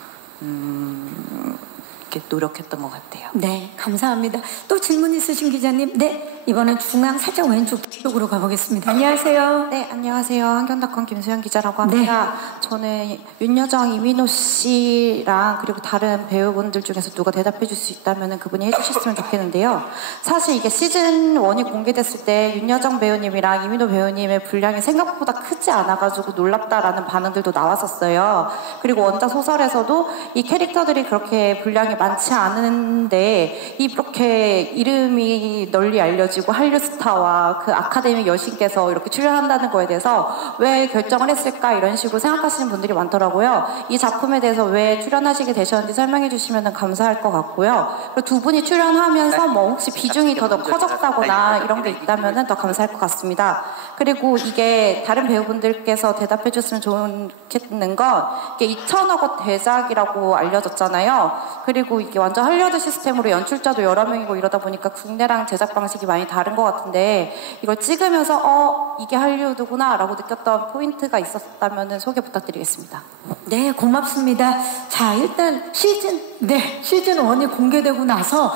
이렇게 노력했던 것 같아요. 네, 감사합니다. 또 질문 있으신 기자님? 네, 이번엔 중앙 살짝 왼쪽 쪽으로 가보겠습니다. 안녕하세요. 네, 안녕하세요. 한경닷컴 김수현 기자라고 합니다. 네. 저는 윤여정, 이민호 씨랑 그리고 다른 배우분들 중에서 누가 대답해 줄 수 있다면 그분이 해주셨으면 좋겠는데요. 사실 이게 시즌 1이 공개됐을 때 윤여정 배우님이랑 이민호 배우님의 분량이 생각보다 크지 않아가지고 놀랍다라는 반응들도 나왔었어요. 그리고 원작 소설에서도 이 캐릭터들이 그렇게 분량이 많지 않은데 이렇게 이름이 널리 알려지고 한류 스타와 그 아카데미 여신께서 이렇게 출연한다는 거에 대해서 왜 결정을 했을까 이런 식으로 생각하시는 분들이 많더라고요. 이 작품에 대해서 왜 출연하시게 되셨는지 설명해 주시면 감사할 것 같고요. 그리고 두 분이 출연하면서 뭐 혹시 비중이 더 커졌다거나 이런 게 있다면 더 감사할 것 같습니다. 그리고 이게 다른 배우분들께서 대답해 줬으면 좋겠는 건 이게 2,000억 원 대작이라고 알려졌잖아요. 그리고 이게 완전 할리우드 시스템으로 연출자도 여러 명이고 이러다 보니까 국내랑 제작 방식이 많이 다른 것 같은데 이걸 찍으면서 이게 할리우드구나 라고 느꼈던 포인트가 있었다면 소개 부탁드리겠습니다. 네, 고맙습니다. 자, 일단 시즌 1이 공개되고 나서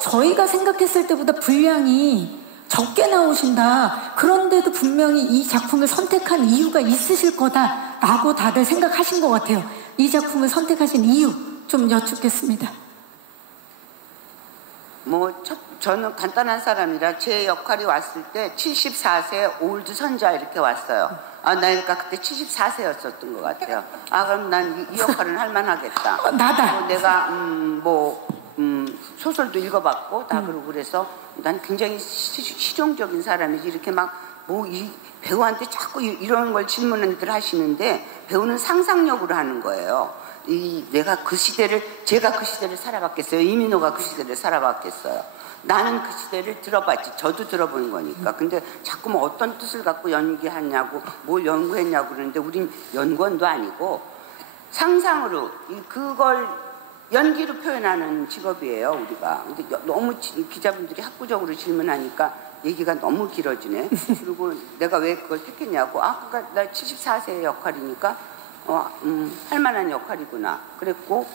저희가 생각했을 때보다 분량이 적게 나오신다. 그런데도 분명히 이 작품을 선택한 이유가 있으실 거다라고 다들 생각하신 것 같아요. 이 작품을 선택하신 이유 좀 여쭙겠습니다. 저는 간단한 사람이라 제 역할이 왔을 때 74세 올드 선자 이렇게 왔어요. 나니까 그때 74세였었던 것 같아요. 그럼 난 이 역할은 할만하겠다. 나다. 내가 소설도 읽어봤고 다 그러고 그래서 난 굉장히 실용적인 사람이지 이렇게 막 배우한테 자꾸 이런 걸 질문들 하시는데 배우는 상상력으로 하는 거예요. 제가 그 시대를 살아봤겠어요? 이민호가 그 시대를 살아봤겠어요? 나는 그 시대를 들어봤지. 저도 들어본 거니까. 근데 자꾸 뭐 어떤 뜻을 갖고 연기하냐고, 뭘 연구했냐고 그러는데 우린 연구원도 아니고 상상으로 그걸 연기로 표현하는 직업이에요, 우리가. 근데 너무 기자분들이 학구적으로 질문하니까 얘기가 너무 길어지네. 그리고 내가 왜 그걸 택했냐고. 그러니까 나 74세의 역할이니까 할 만한 역할이구나. 그랬고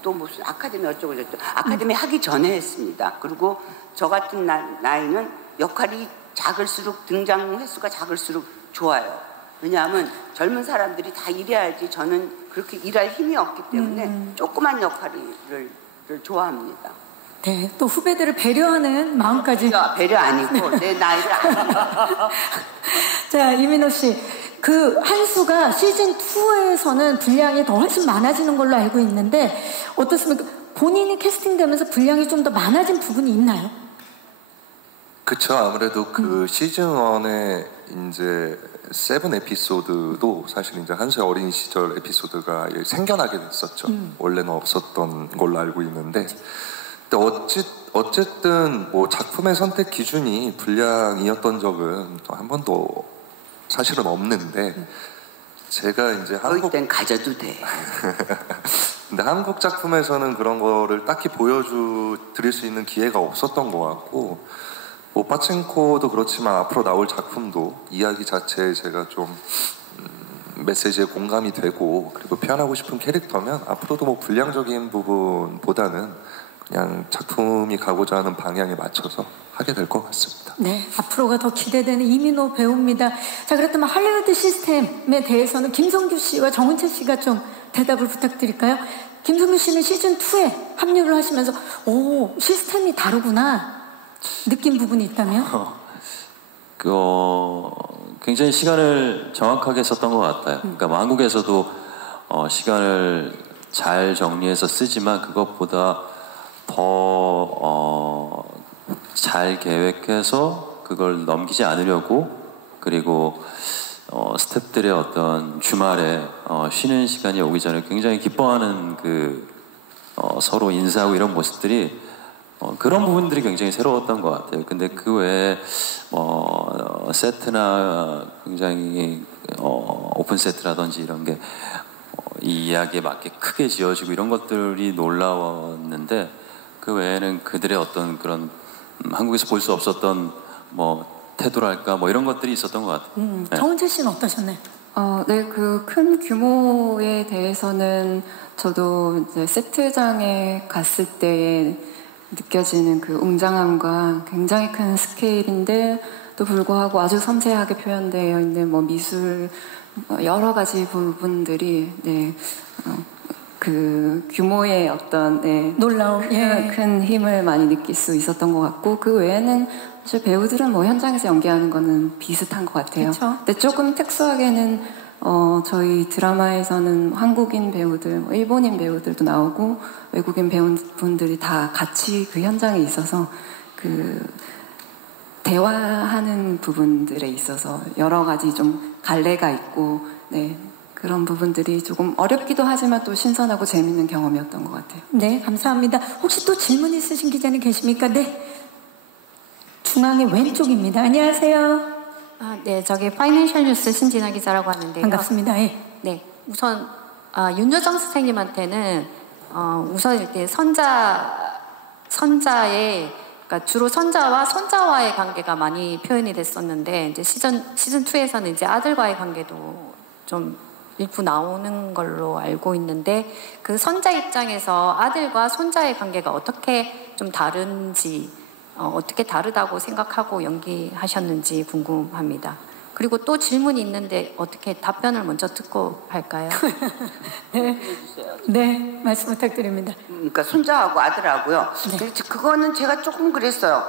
또 무슨 아카데미 어쩌고 저쩌고. 아카데미 하기 전에 했습니다. 그리고 저 같은 나이는 역할이 작을수록 등장 횟수가 작을수록 좋아요. 왜냐하면 젊은 사람들이 다 일해야지 저는 그렇게 일할 힘이 없기 때문에 조그만 역할을 좋아합니다. 네, 또 후배들을 배려하는 마음까지. 배려 아니고 내 나이를 아니까. 자, 이민호 씨, 그 한수가 시즌 2에서는 분량이 더 훨씬 많아지는 걸로 알고 있는데 어떻습니까? 본인이 캐스팅되면서 분량이 좀 더 많아진 부분이 있나요? 그쵸. 아무래도 그 시즌 1에 이제 7 에피소드도 사실 이제 한수의 어린 시절 에피소드가 생겨나게 됐었죠. 원래는 없었던 걸로 알고 있는데. 근데 어쨌든 뭐 작품의 선택 기준이 분량이었던 적은 또 한 번도 사실은 없는데 제가 이제 한국 땐 가져도 돼. 근데 한국 작품에서는 그런 거를 딱히 보여드릴 수 있는 기회가 없었던 것 같고 뭐 파첸코도 그렇지만 앞으로 나올 작품도 이야기 자체에 제가 좀 메시지에 공감이 되고 그리고 표현하고 싶은 캐릭터면 앞으로도 뭐 분량적인 부분보다는 그냥 작품이 가고자 하는 방향에 맞춰서 하게 될 것 같습니다. 네, 앞으로가 더 기대되는 이민호 배우입니다. 자, 그렇다면 할리우드 시스템에 대해서는 김성규 씨와 정은채 씨가 좀 대답을 부탁드릴까요? 김성규 씨는 시즌 2에 합류를 하시면서 오, 시스템이 다르구나 느낀 부분이 있다면? 굉장히 시간을 정확하게 썼던 것 같아요. 그러니까 뭐 한국에서도 시간을 잘 정리해서 쓰지만 그것보다 더 잘 계획해서 그걸 넘기지 않으려고 그리고 스태프들의 어떤 주말에 쉬는 시간이 오기 전에 굉장히 기뻐하는 서로 인사하고 이런 모습들이 그런 부분들이 굉장히 새로웠던 것 같아요. 근데 그 외에 세트나 굉장히 오픈 세트라든지 이런 게 이 이야기에 맞게 크게 지어지고 이런 것들이 놀라웠는데 그 외에는 그들의 어떤 그런 한국에서 볼 수 없었던 태도랄까 이런 것들이 있었던 것 같아요. 네. 정은채 씨는 어떠셨나요? 네, 그 큰 규모에 대해서는 저도 이제 세트장에 갔을 때 느껴지는 그 웅장함과 굉장히 큰 스케일인데 또 불구하고 아주 섬세하게 표현되어 있는 미술 여러 가지 부분들이 그 규모의 어떤 놀라움, 큰 힘을 많이 느낄 수 있었던 것 같고 그 외에는 사실 배우들은 현장에서 연기하는 거는 비슷한 것 같아요. 그쵸? 근데 조금 특수하게는 저희 드라마에서는 한국인 배우들, 일본인 배우들도 나오고 외국인 배우분들이 다 같이 그 현장에 있어서 그 대화하는 부분들에 있어서 여러 가지 좀 갈래가 있고 그런 부분들이 조금 어렵기도 하지만 또 신선하고 재밌는 경험이었던 것 같아요. 네, 감사합니다. 혹시 또 질문 있으신 기자님 계십니까? 네. 중앙의 왼쪽입니다. 안녕하세요. 네, 저기 파이낸셜 뉴스 신진아 기자라고 하는데요. 반갑습니다. 예. 네, 우선 윤여정 선생님한테는 우선 이렇게 선자의 그러니까 주로 선자와 손자와의 관계가 많이 표현이 됐었는데 이제 시즌 2에서는 이제 아들과의 관계도 좀 일부 나오는 걸로 알고 있는데 그 선자 입장에서 아들과 손자의 관계가 어떻게 좀 다른지 어떻게 다르다고 생각하고 연기하셨는지 궁금합니다. 그리고 또 질문이 있는데 어떻게 답변을 먼저 듣고 할까요? 네, 말씀 부탁드립니다. 그러니까 손자하고 아들하고요. 네. 그거는 제가 조금 그랬어요.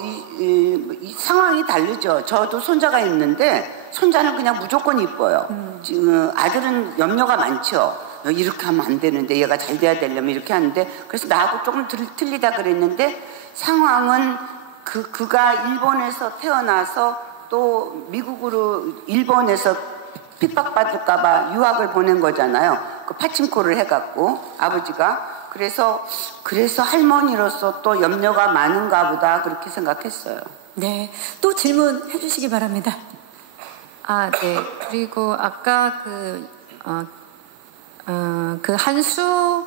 이 상황이 다르죠. 저도 손자가 있는데 손자는 그냥 무조건 이뻐요. 지금 아들은 염려가 많죠. 이렇게 하면 안 되는데 얘가 잘 돼야 되려면 이렇게 하는데 그래서 나하고 조금 틀리다 그랬는데 상황은 그가 일본에서 태어나서 또 미국으로 일본에서 핍박받을까봐 유학을 보낸 거잖아요. 그 파친코를 해갖고 아버지가 그래서 할머니로서 또 염려가 많은가 보다 그렇게 생각했어요. 네, 또 질문해 주시기 바랍니다. 네. 그리고 아까 그 한수,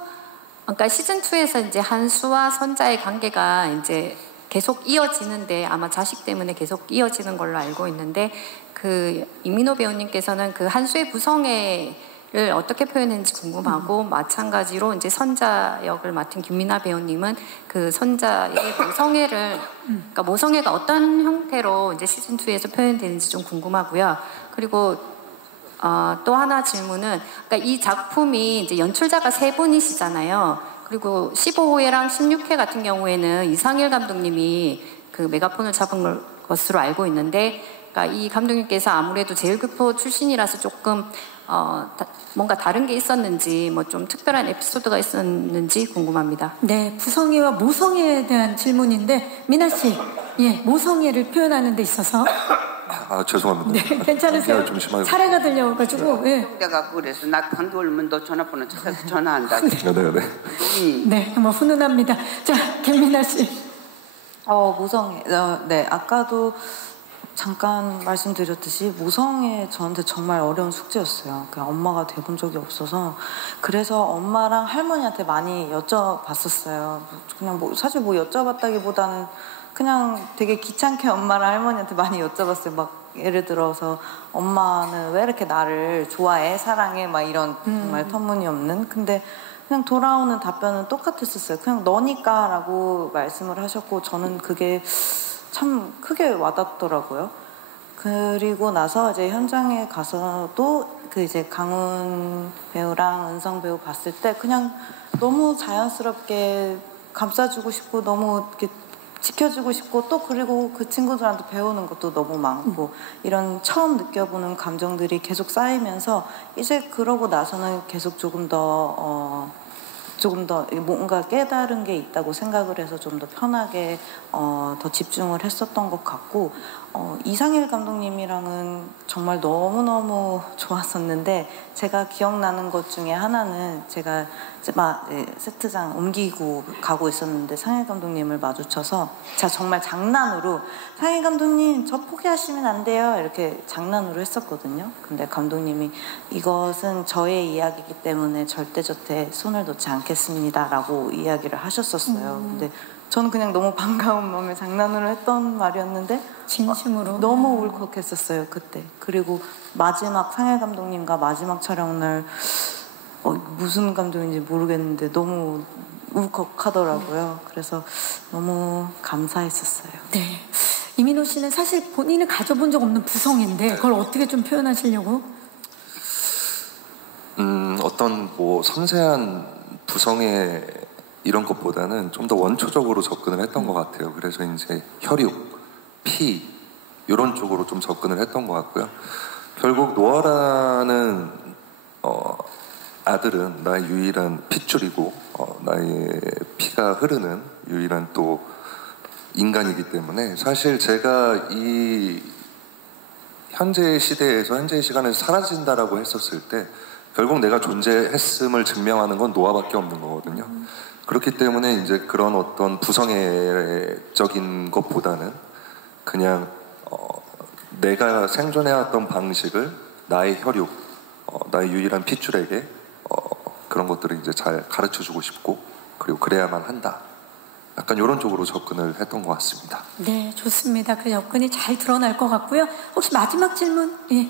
그러니까 시즌 2에서 이제 한수와 선자의 관계가 이제 계속 이어지는데 아마 자식 때문에 계속 이어지는 걸로 알고 있는데 그 이민호 배우님께서는 그 한수의 부성애를 어떻게 표현했는지 궁금하고 마찬가지로 이제 선자 역을 맡은 김민아 배우님은 그 선자의 모성애를 그러니까 모성애가 어떤 형태로 이제 시즌 2에서 표현되는지 좀 궁금하고요. 그리고 또 하나 질문은 그러니까 이 작품이 이제 연출자가 3분이시잖아요. 그리고 15회랑 16회 같은 경우에는 이상일 감독님이 그 메가폰을 잡은 것으로 알고 있는데 그러니까 이 감독님께서 아무래도 제일교포 출신이라서 조금 뭔가 다른 게 있었는지 뭐 좀 특별한 에피소드가 있었는지 궁금합니다. 네, 부성애와 모성애에 대한 질문인데 미나 씨, 예, 모성애를 표현하는 데 있어서 죄송합니다. 네, 괜찮으세요? 좀 심하게 사례가 들려가지고 예. 내가 그래서 나 관계 올면 너 전화번호 찾아서 전화한다. 네, 정말 훈훈합니다. 자, 김민아 씨. 모성애. 네, 아까도 잠깐 말씀드렸듯이 모성애 저한테 정말 어려운 숙제였어요. 그냥 엄마가 돼본 적이 없어서 그래서 엄마랑 할머니한테 많이 여쭤봤었어요. 그냥 사실 여쭤봤다기보다는 그냥 되게 귀찮게 엄마랑 할머니한테 많이 여쭤봤어요. 막 예를 들어서 엄마는 왜 이렇게 나를 좋아해? 사랑해? 막 이런 정말 터무니없는. 근데 그냥 돌아오는 답변은 똑같았었어요. 그냥 너니까 라고 말씀을 하셨고 저는 그게 참 크게 와닿더라고요. 그리고 나서 이제 현장에 가서도 그 이제 강훈 배우랑 은성 배우 봤을 때 그냥 너무 자연스럽게 감싸주고 싶고 너무 이렇게 지켜주고 싶고 또 그리고 그 친구들한테 배우는 것도 너무 많고 이런 처음 느껴보는 감정들이 계속 쌓이면서 이제 그러고 나서는 계속 조금 더 뭔가 깨달은 게 있다고 생각을 해서 좀 더 편하게 더 집중을 했었던 것 같고 이상일 감독님이랑은 정말 너무너무 좋았었는데 제가 기억나는 것 중에 하나는 제가 이제 세트장 옮기고 가고 있었는데 상일 감독님을 마주쳐서 제가 정말 장난으로 상일 감독님 저 포기하시면 안 돼요 이렇게 장난으로 했었거든요. 근데 감독님이 이것은 저의 이야기이기 때문에 절대 저때 손을 놓지 않겠습니다 라고 이야기를 하셨었어요. 근데 저는 그냥 너무 반가운 마음에 장난으로 했던 말이었는데 진심으로 너무 울컥했었어요 그때. 그리고 마지막 상일 감독님과 마지막 촬영날 무슨 감독인지 모르겠는데 너무 울컥하더라고요. 그래서 너무 감사했었어요. 네, 이민호 씨는 사실 본인은 가져본 적 없는 부성인데 그걸 어떻게 좀 표현하시려고? 어떤 섬세한 부성애 이런 것보다는 좀 더 원초적으로 접근을 했던 것 같아요. 그래서 이제 혈육, 피 이런 쪽으로 좀 접근을 했던 것 같고요. 결국 노아라는 아들은 나의 유일한 핏줄이고 나의 피가 흐르는 유일한 또 인간이기 때문에 사실 제가 이 현재의 시대에서 현재의 시간에서 사라진다라고 했었을 때 결국 내가 존재했음을 증명하는 건 노아밖에 없는 거거든요. 그렇기 때문에 이제 그런 어떤 부성애적인 것보다는 그냥 내가 생존해왔던 방식을 나의 혈육, 나의 유일한 핏줄에게 그런 것들을 이제 잘 가르쳐주고 싶고 그리고 그래야만 한다. 약간 이런 쪽으로 접근을 했던 것 같습니다. 네, 좋습니다. 그 접근이 잘 드러날 것 같고요. 혹시 마지막 질문? 예.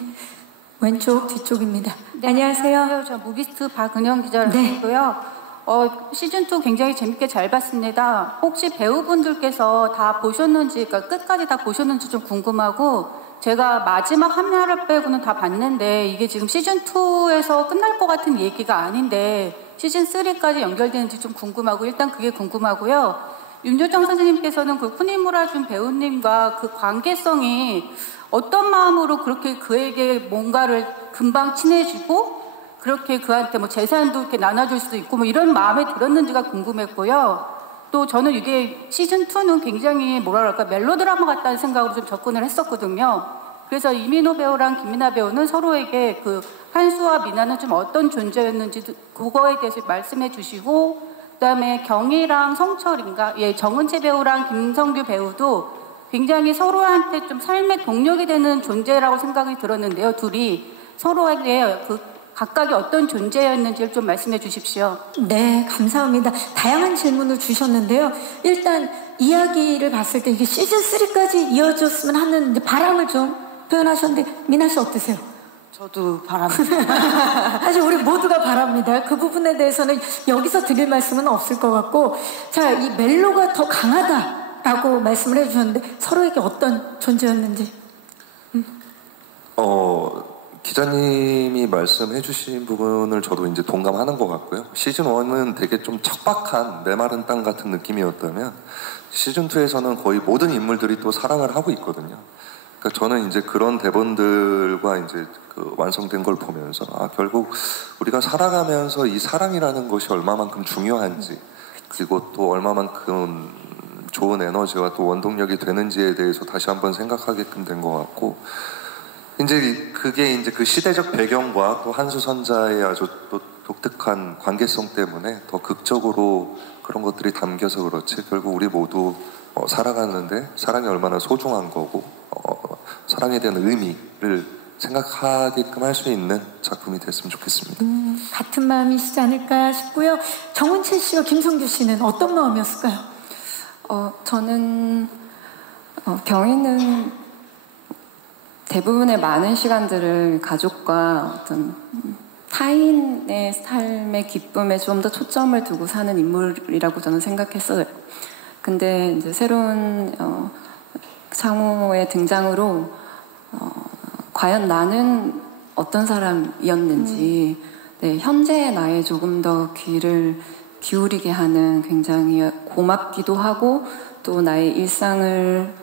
왼쪽 뒤쪽입니다. 네, 안녕하세요. 저 무비스트 박은영 기자고요. 시즌2 굉장히 재밌게 잘 봤습니다. 혹시 배우분들께서 다 보셨는지, 그러니까 끝까지 다 보셨는지 좀 궁금하고, 제가 마지막 한 회를 빼고는 다 봤는데, 이게 지금 시즌2에서 끝날 것 같은 얘기가 아닌데, 시즌3까지 연결되는지 좀 궁금하고, 일단 그게 궁금하고요. 윤여정 선생님께서는 그 쿠니무라준 배우님과 그 관계성이 어떤 마음으로 그렇게 그에게 뭔가를 금방 친해지고, 그렇게 그한테 뭐 재산도 이렇게 나눠줄 수도 있고 뭐 이런 마음에 들었는지가 궁금했고요. 또 저는 이게 시즌2는 굉장히 뭐랄까 멜로드라마 같다는 생각으로 좀 접근을 했었거든요. 그래서 이민호 배우랑 김민아 배우는 서로에게 그 한수와 미나는 좀 어떤 존재였는지 그거에 대해서 말씀해 주시고, 그다음에 경희랑 성철인가, 정은채 배우랑 김성규 배우도 굉장히 서로한테 좀 삶의 동력이 되는 존재라고 생각이 들었는데요. 둘이 서로에게 그 각각이 어떤 존재였는지를 좀 말씀해 주십시오. 네, 감사합니다. 다양한 질문을 주셨는데요. 일단 이야기를 봤을 때 이게 시즌 3까지 이어졌으면 하는 바람을 좀 표현하셨는데, 미나 씨 어떠세요? 저도 바랍니다. 사실 우리 모두가 바랍니다. 그 부분에 대해서는 여기서 드릴 말씀은 없을 것 같고, 자, 이 멜로가 더 강하다라고 말씀을 해주셨는데 서로에게 어떤 존재였는지. 기자님이 말씀해주신 부분을 저도 이제 동감하는 것 같고요. 시즌 1은 되게 좀 척박한 메마른 땅 같은 느낌이었다면 시즌 2에서는 거의 모든 인물들이 또 사랑을 하고 있거든요. 그러니까 저는 이제 그런 대본들과 이제 그 완성된 걸 보면서 결국 우리가 살아가면서 이 사랑이라는 것이 얼마만큼 중요한지, 그리고 또 얼마만큼 좋은 에너지와 또 원동력이 되는지에 대해서 다시 한번 생각하게끔 된 것 같고, 이제 그게 이제 그 시대적 배경과 또 한수 선자의 아주 또 독특한 관계성 때문에 더 극적으로 그런 것들이 담겨서 그렇지, 결국 우리 모두 살아가는데 사랑이 얼마나 소중한 거고 사랑에 대한 의미를 생각하게끔 할 수 있는 작품이 됐으면 좋겠습니다. 같은 마음이시지 않을까 싶고요. 정은채 씨와 김성규 씨는 어떤 마음이었을까요? 저는 경희는 대부분의 많은 시간들을 가족과 어떤 타인의 삶의 기쁨에 좀 더 초점을 두고 사는 인물이라고 저는 생각했어요. 근데 이제 새로운 상호의 등장으로 과연 나는 어떤 사람이었는지, 현재의 나에 조금 더 귀를 기울이게 하는, 굉장히 고맙기도 하고 또 나의 일상을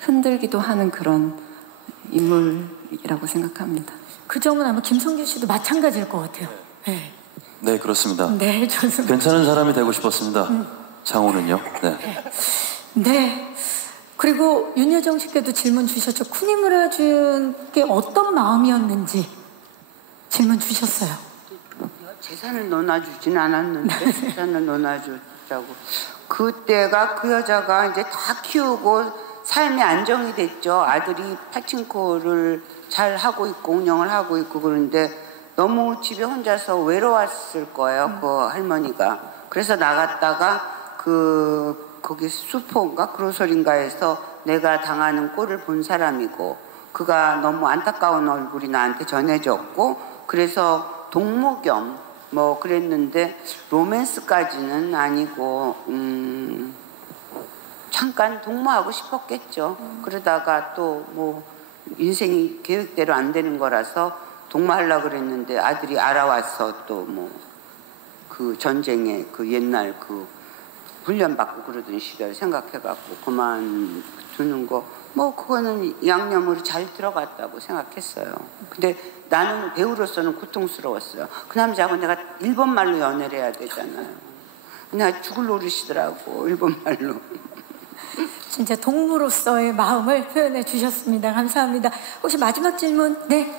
흔들기도 하는 그런 인물이라고 생각합니다. 그 점은 아마 김성규 씨도 마찬가지일 것 같아요. 네, 네, 그렇습니다. 네, 좋습니다. 괜찮은 사람이 되고 싶었습니다. 장호는요? 네. 네. 그리고 윤여정 씨께도 질문 주셨죠. 쿠니무라 준께 어떤 마음이었는지 질문 주셨어요. 재산을 넣어주진 않았는데 재산을 넣어주자고. 그때가 그 여자가 이제 다 키우고 삶이 안정이 됐죠. 아들이 파친코를 잘 하고 있고 운영을 하고 있고, 그런데 너무 집에 혼자서 외로웠을 거예요. 그 할머니가. 그래서 나갔다가 거기 수포인가 그로설인가에서 내가 당하는 꼴을 본 사람이고, 그가 너무 안타까운 얼굴이 나한테 전해졌고, 그래서 동무 겸 뭐 그랬는데 로맨스까지는 아니고 잠깐 동무하고 싶었겠죠. 그러다가 또 뭐 인생이 계획대로 안 되는 거라서 동무하려고 그랬는데 아들이 알아와서 또 뭐 그 전쟁에 그 옛날 그 훈련받고 그러던 시절 생각해갖고 그만두는 거, 뭐 그거는 양념으로 잘 들어갔다고 생각했어요. 근데 나는 배우로서는 고통스러웠어요. 그 남자하고 내가 일본말로 연애를 해야 되잖아요. 내가 죽을 노릇이더라고, 일본말로. 진짜 동무로서의 마음을 표현해 주셨습니다. 감사합니다. 혹시 마지막 질문? 네.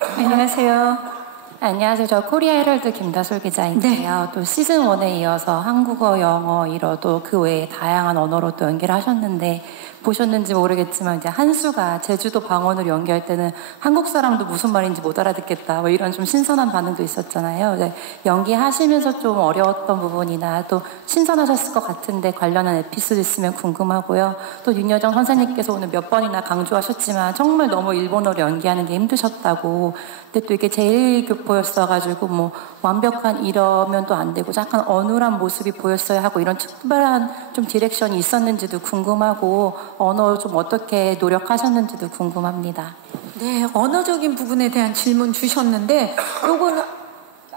안녕하세요. 안녕하세요. 저 코리아 헤럴드 김다솔 기자인데요. 네. 또 시즌 1에 이어서 한국어, 영어, 일어 또 그 외에 다양한 언어로 또 연기를 하셨는데, 보셨는지 모르겠지만 이제 한수가 제주도 방언으로 연기할 때는 한국 사람도 무슨 말인지 못 알아듣겠다, 뭐 이런 좀 신선한 반응도 있었잖아요. 네, 연기하시면서 좀 어려웠던 부분이나 또 신선하셨을 것 같은데 관련한 에피소드 있으면 궁금하고요. 또 윤여정 선생님께서 오늘 몇 번이나 강조하셨지만 정말 너무 일본어로 연기하는 게 힘드셨다고. 근데 또 이게 제일 교포였어가지고 뭐 완벽한 이러면 또 안 되고 약간 어눌한 모습이 보였어야 하고, 이런 특별한 좀 디렉션이 있었는지도 궁금하고, 언어 좀 어떻게 노력하셨는지도 궁금합니다. 네, 언어적인 부분에 대한 질문 주셨는데 요거는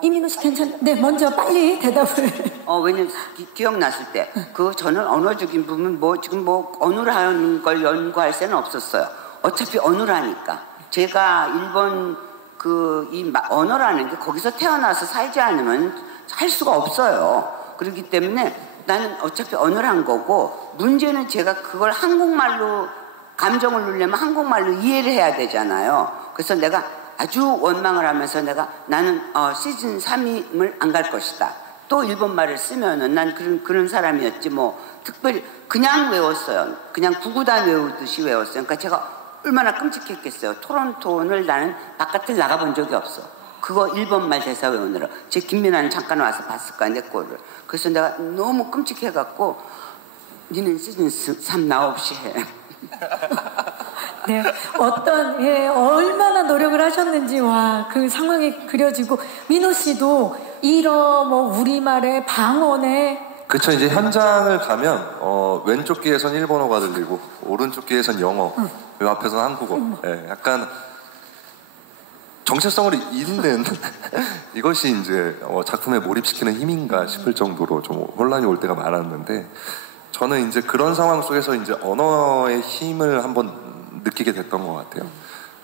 이민호 씨 네, 먼저 빨리 대답을. 왜냐면 기억났을 때 저는 언어적인 부분 지금 언어라는 걸 연구할 새는 없었어요. 어차피 언어라니까. 제가 일본 이 언어라는 게 거기서 태어나서 살지 않으면 할 수가 없어요. 그렇기 때문에 나는 어차피 언어란 거고, 문제는 제가 그걸 한국말로 감정을 누르려면 한국말로 이해를 해야 되잖아요. 그래서 내가 아주 원망을 하면서 나는 시즌 3을 안 갈 것이다. 또 일본말을 쓰면은 난 그런 사람이었지 뭐 특별히 그냥 외웠어요. 그냥 구구단 외우듯이 외웠어요. 그러니까 제가 얼마나 끔찍했겠어요. 토론토를 나는 바깥을 나가본 적이 없어. 그거 일본말 대사 외우느라. 제 김민아는 잠깐 와서 봤을 거야, 내 꼴을. 그래서 내가 너무 끔찍해갖고 니는 시즌 3 나 없이 해. 네, 얼마나 노력을 하셨는지, 와, 그 상황이 그려지고, 민호 씨도 우리말에 방언에. 그쵸, 이제 현장을 가면, 왼쪽 귀에선 일본어가 들리고, 오른쪽 귀에선 영어, 그 앞에서는 한국어. 예, 약간, 정체성을 잃는 이것이 이제 작품에 몰입시키는 힘인가 싶을 정도로 좀 혼란이 올 때가 많았는데, 저는 이제 그런 상황 속에서 이제 언어의 힘을 한번 느끼게 됐던 것 같아요.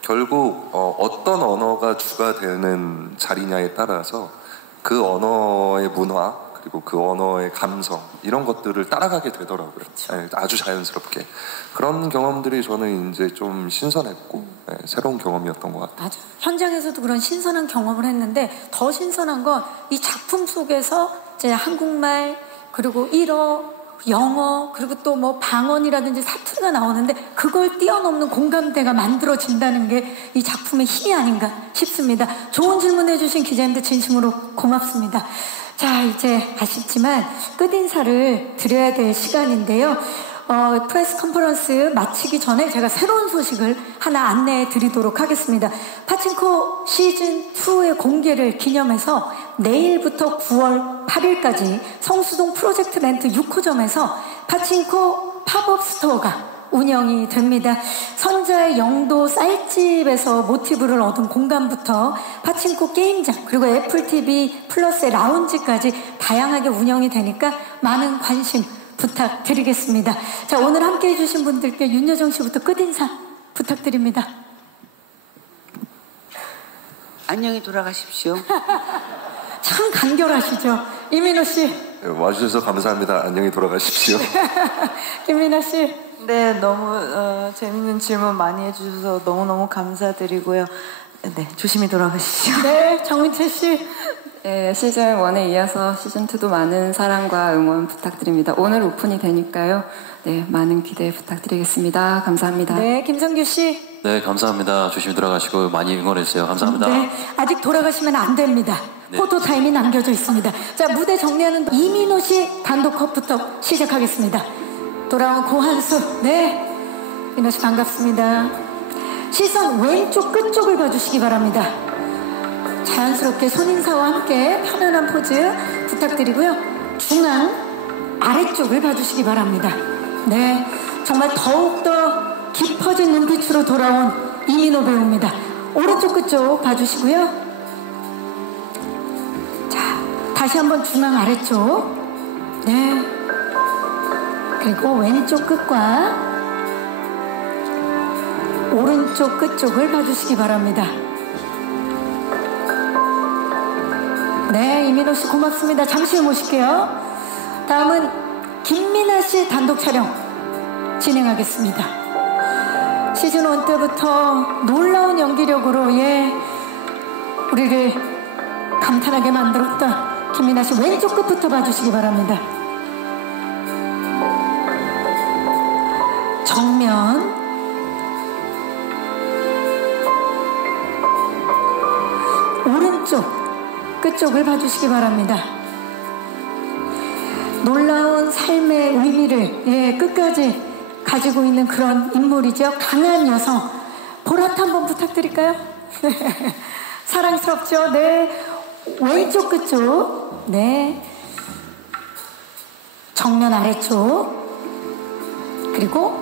결국 어떤 언어가 주가 되는 자리냐에 따라서 그 언어의 문화 그리고 그 언어의 감성 이런 것들을 따라가게 되더라고요. 네, 아주 자연스럽게 그런 경험들이 저는 이제 좀 신선했고 네, 새로운 경험이었던 것 같아요. 맞아. 현장에서도 그런 신선한 경험을 했는데 더 신선한 건 이 작품 속에서 이제 한국말 그리고 일어 영어 그리고 또 뭐 방언이라든지 사투리가 나오는데 그걸 뛰어넘는 공감대가 만들어진다는 게 이 작품의 힘이 아닌가 싶습니다. 좋은 질문해 주신 기자님들 진심으로 고맙습니다. 자, 이제 아쉽지만 끝인사를 드려야 될 시간인데요. 프레스 컨퍼런스 마치기 전에 제가 새로운 소식을 하나 안내해 드리도록 하겠습니다. 파친코 시즌2의 공개를 기념해서 내일부터 9월 8일까지 성수동 프로젝트 랜드 6호점에서 파친코 팝업 스토어가 운영이 됩니다. 선자의 영도 쌀집에서 모티브를 얻은 공간부터 파친코 게임장 그리고 애플 TV 플러스의 라운지까지 다양하게 운영이 되니까 많은 관심 부탁드리겠습니다. 자, 오늘 함께 해주신 분들께 윤여정 씨부터 끝인사 부탁드립니다. 안녕히 돌아가십시오. 참 간결하시죠. 이민호 씨. 네, 와주셔서 감사합니다. 안녕히 돌아가십시오. 김민아 씨. 네, 너무 재밌는 질문 많이 해주셔서 너무너무 감사드리고요. 네, 조심히 돌아가십시오. 네, 정은채 씨. 네, 시즌 1에 이어서 시즌 2도 많은 사랑과 응원 부탁드립니다. 오늘 오픈이 되니까요. 네, 많은 기대 부탁드리겠습니다. 감사합니다. 네, 김성규 씨. 네, 감사합니다. 조심히 돌아가시고 많이 응원해주세요. 감사합니다. 네, 아직 돌아가시면 안 됩니다. 네. 포토타임이 남겨져 있습니다. 자, 무대 정리하는 이민호 씨 단독 컷부터 시작하겠습니다. 돌아온 고한수. 네, 민호 씨 반갑습니다. 시선 왼쪽 끝쪽을 봐주시기 바랍니다. 자연스럽게 손인사와 함께 편안한 포즈 부탁드리고요. 중앙 아래쪽을 봐주시기 바랍니다. 네, 정말 더욱더 깊어진 눈빛으로 돌아온 이민호 배우입니다. 오른쪽 끝쪽 봐주시고요. 자, 다시 한번 중앙 아래쪽. 네, 그리고 왼쪽 끝과 오른쪽 끝쪽을 봐주시기 바랍니다. 네, 이민호 씨 고맙습니다. 잠시 후에 모실게요. 다음은 김민아 씨 단독 촬영 진행하겠습니다. 시즌 1 때부터 놀라운 연기력으로 우리를 감탄하게 만들었던 김민아 씨 왼쪽 끝부터 봐주시기 바랍니다. 정면 오른쪽 끝쪽을 봐주시기 바랍니다. 놀라운 삶의 의미를 끝까지 가지고 있는 그런 인물이죠. 강한 여성. 보라트 한번 부탁드릴까요? 사랑스럽죠? 네. 왼쪽 끝쪽. 네. 정면 아래쪽. 그리고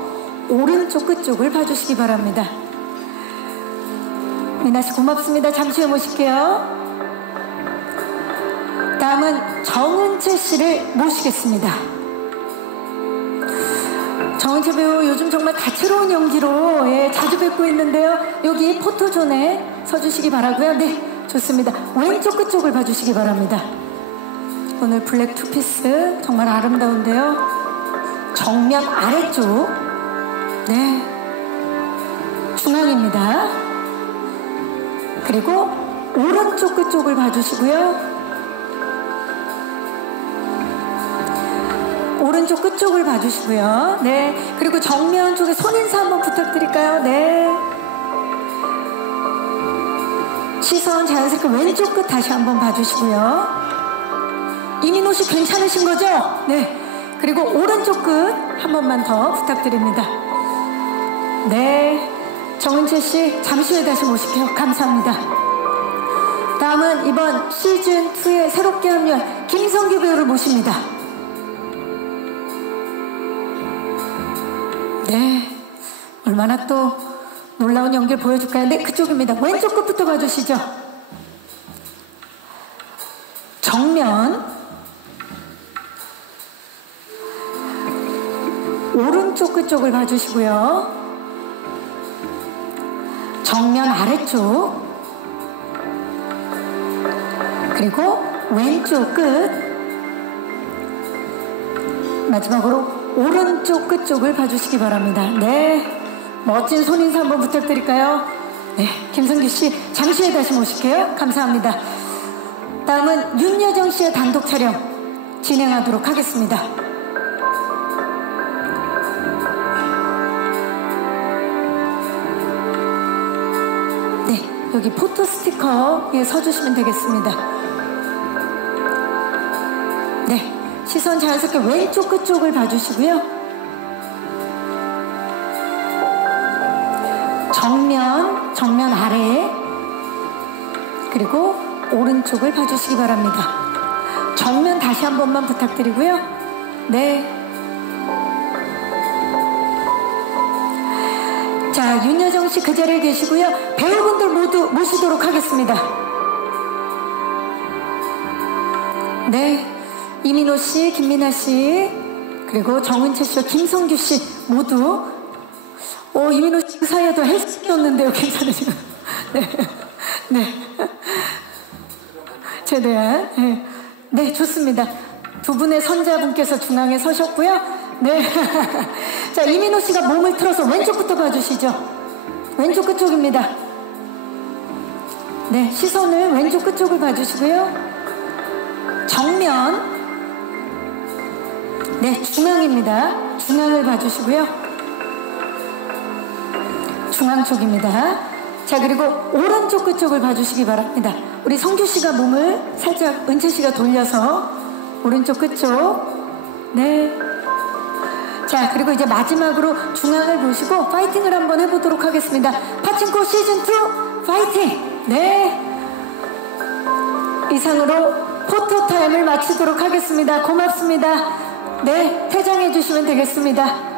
오른쪽 끝쪽을 봐주시기 바랍니다. 미나씨 고맙습니다. 잠시 후에 모실게요. 다음은 정은채 씨를 모시겠습니다. 정은채 배우 요즘 정말 다채로운 연기로 자주 뵙고 있는데요. 여기 포토존에 서주시기 바라고요. 네, 좋습니다. 왼쪽 끝쪽을 봐주시기 바랍니다. 오늘 블랙 투피스 정말 아름다운데요. 정면 아래쪽. 네, 그리고 오른쪽 끝쪽을 봐주시고요. 오른쪽 끝쪽을 봐주시고요. 네. 그리고 정면 쪽에 손인사 한번 부탁드릴까요? 네. 시선 자연스럽게 왼쪽 끝 다시 한번 봐주시고요. 이민호 씨 괜찮으신 거죠? 네. 그리고 오른쪽 끝 한 번만 더 부탁드립니다. 네. 정은채 씨 잠시 후에 다시 모실게요. 감사합니다. 다음은 이번 시즌2에 새롭게 합류한 김성규 배우를 모십니다. 네. 얼마나 또 놀라운 연기를 보여줄까요? 네, 그쪽입니다. 왼쪽 끝부터 봐주시죠. 정면, 오른쪽 끝쪽을 봐주시고요. 정면 아래쪽, 그리고 왼쪽 끝, 마지막으로 오른쪽 끝쪽을 봐주시기 바랍니다. 네. 멋진 손인사 한번 부탁드릴까요? 네. 김성규 씨, 잠시 후에 다시 모실게요. 감사합니다. 다음은 윤여정 씨의 단독 촬영 진행하도록 하겠습니다. 네. 여기 포토 스티커에 서주시면 되겠습니다. 네. 시선 자연스럽게 왼쪽 끝쪽을 봐주시고요. 정면 아래, 그리고 오른쪽을 봐주시기 바랍니다. 정면 다시 한 번만 부탁드리고요. 네. 자, 윤여정 씨 그 자리에 계시고요. 배우분들 모두 모시도록 하겠습니다. 네. 이민호 씨, 김민아 씨, 그리고 정은채 씨와 김성규 씨 모두 이민호 씨 그 사이에도 헬스 꼈는데요. 괜찮으시고. 네. 네. 최대한. 네. 네, 좋습니다. 두 분의 선자분께서 중앙에 서셨고요. 네. 자, 이민호 씨가 몸을 틀어서 왼쪽부터 봐주시죠. 왼쪽 끝쪽입니다. 네, 시선을 왼쪽 끝쪽을 봐주시고요. 정면. 네, 중앙입니다. 중앙을 봐주시고요. 중앙 쪽입니다. 자, 그리고 오른쪽 끝쪽을 봐주시기 바랍니다. 우리 성규 씨가 몸을 살짝 은채 씨가 돌려서 오른쪽 끝쪽. 네. 자, 그리고 이제 마지막으로 중앙을 보시고 파이팅을 한번 해보도록 하겠습니다. 파친코 시즌2 파이팅! 네. 이상으로 포토타임을 마치도록 하겠습니다. 고맙습니다. 네, 퇴장해 주시면 되겠습니다.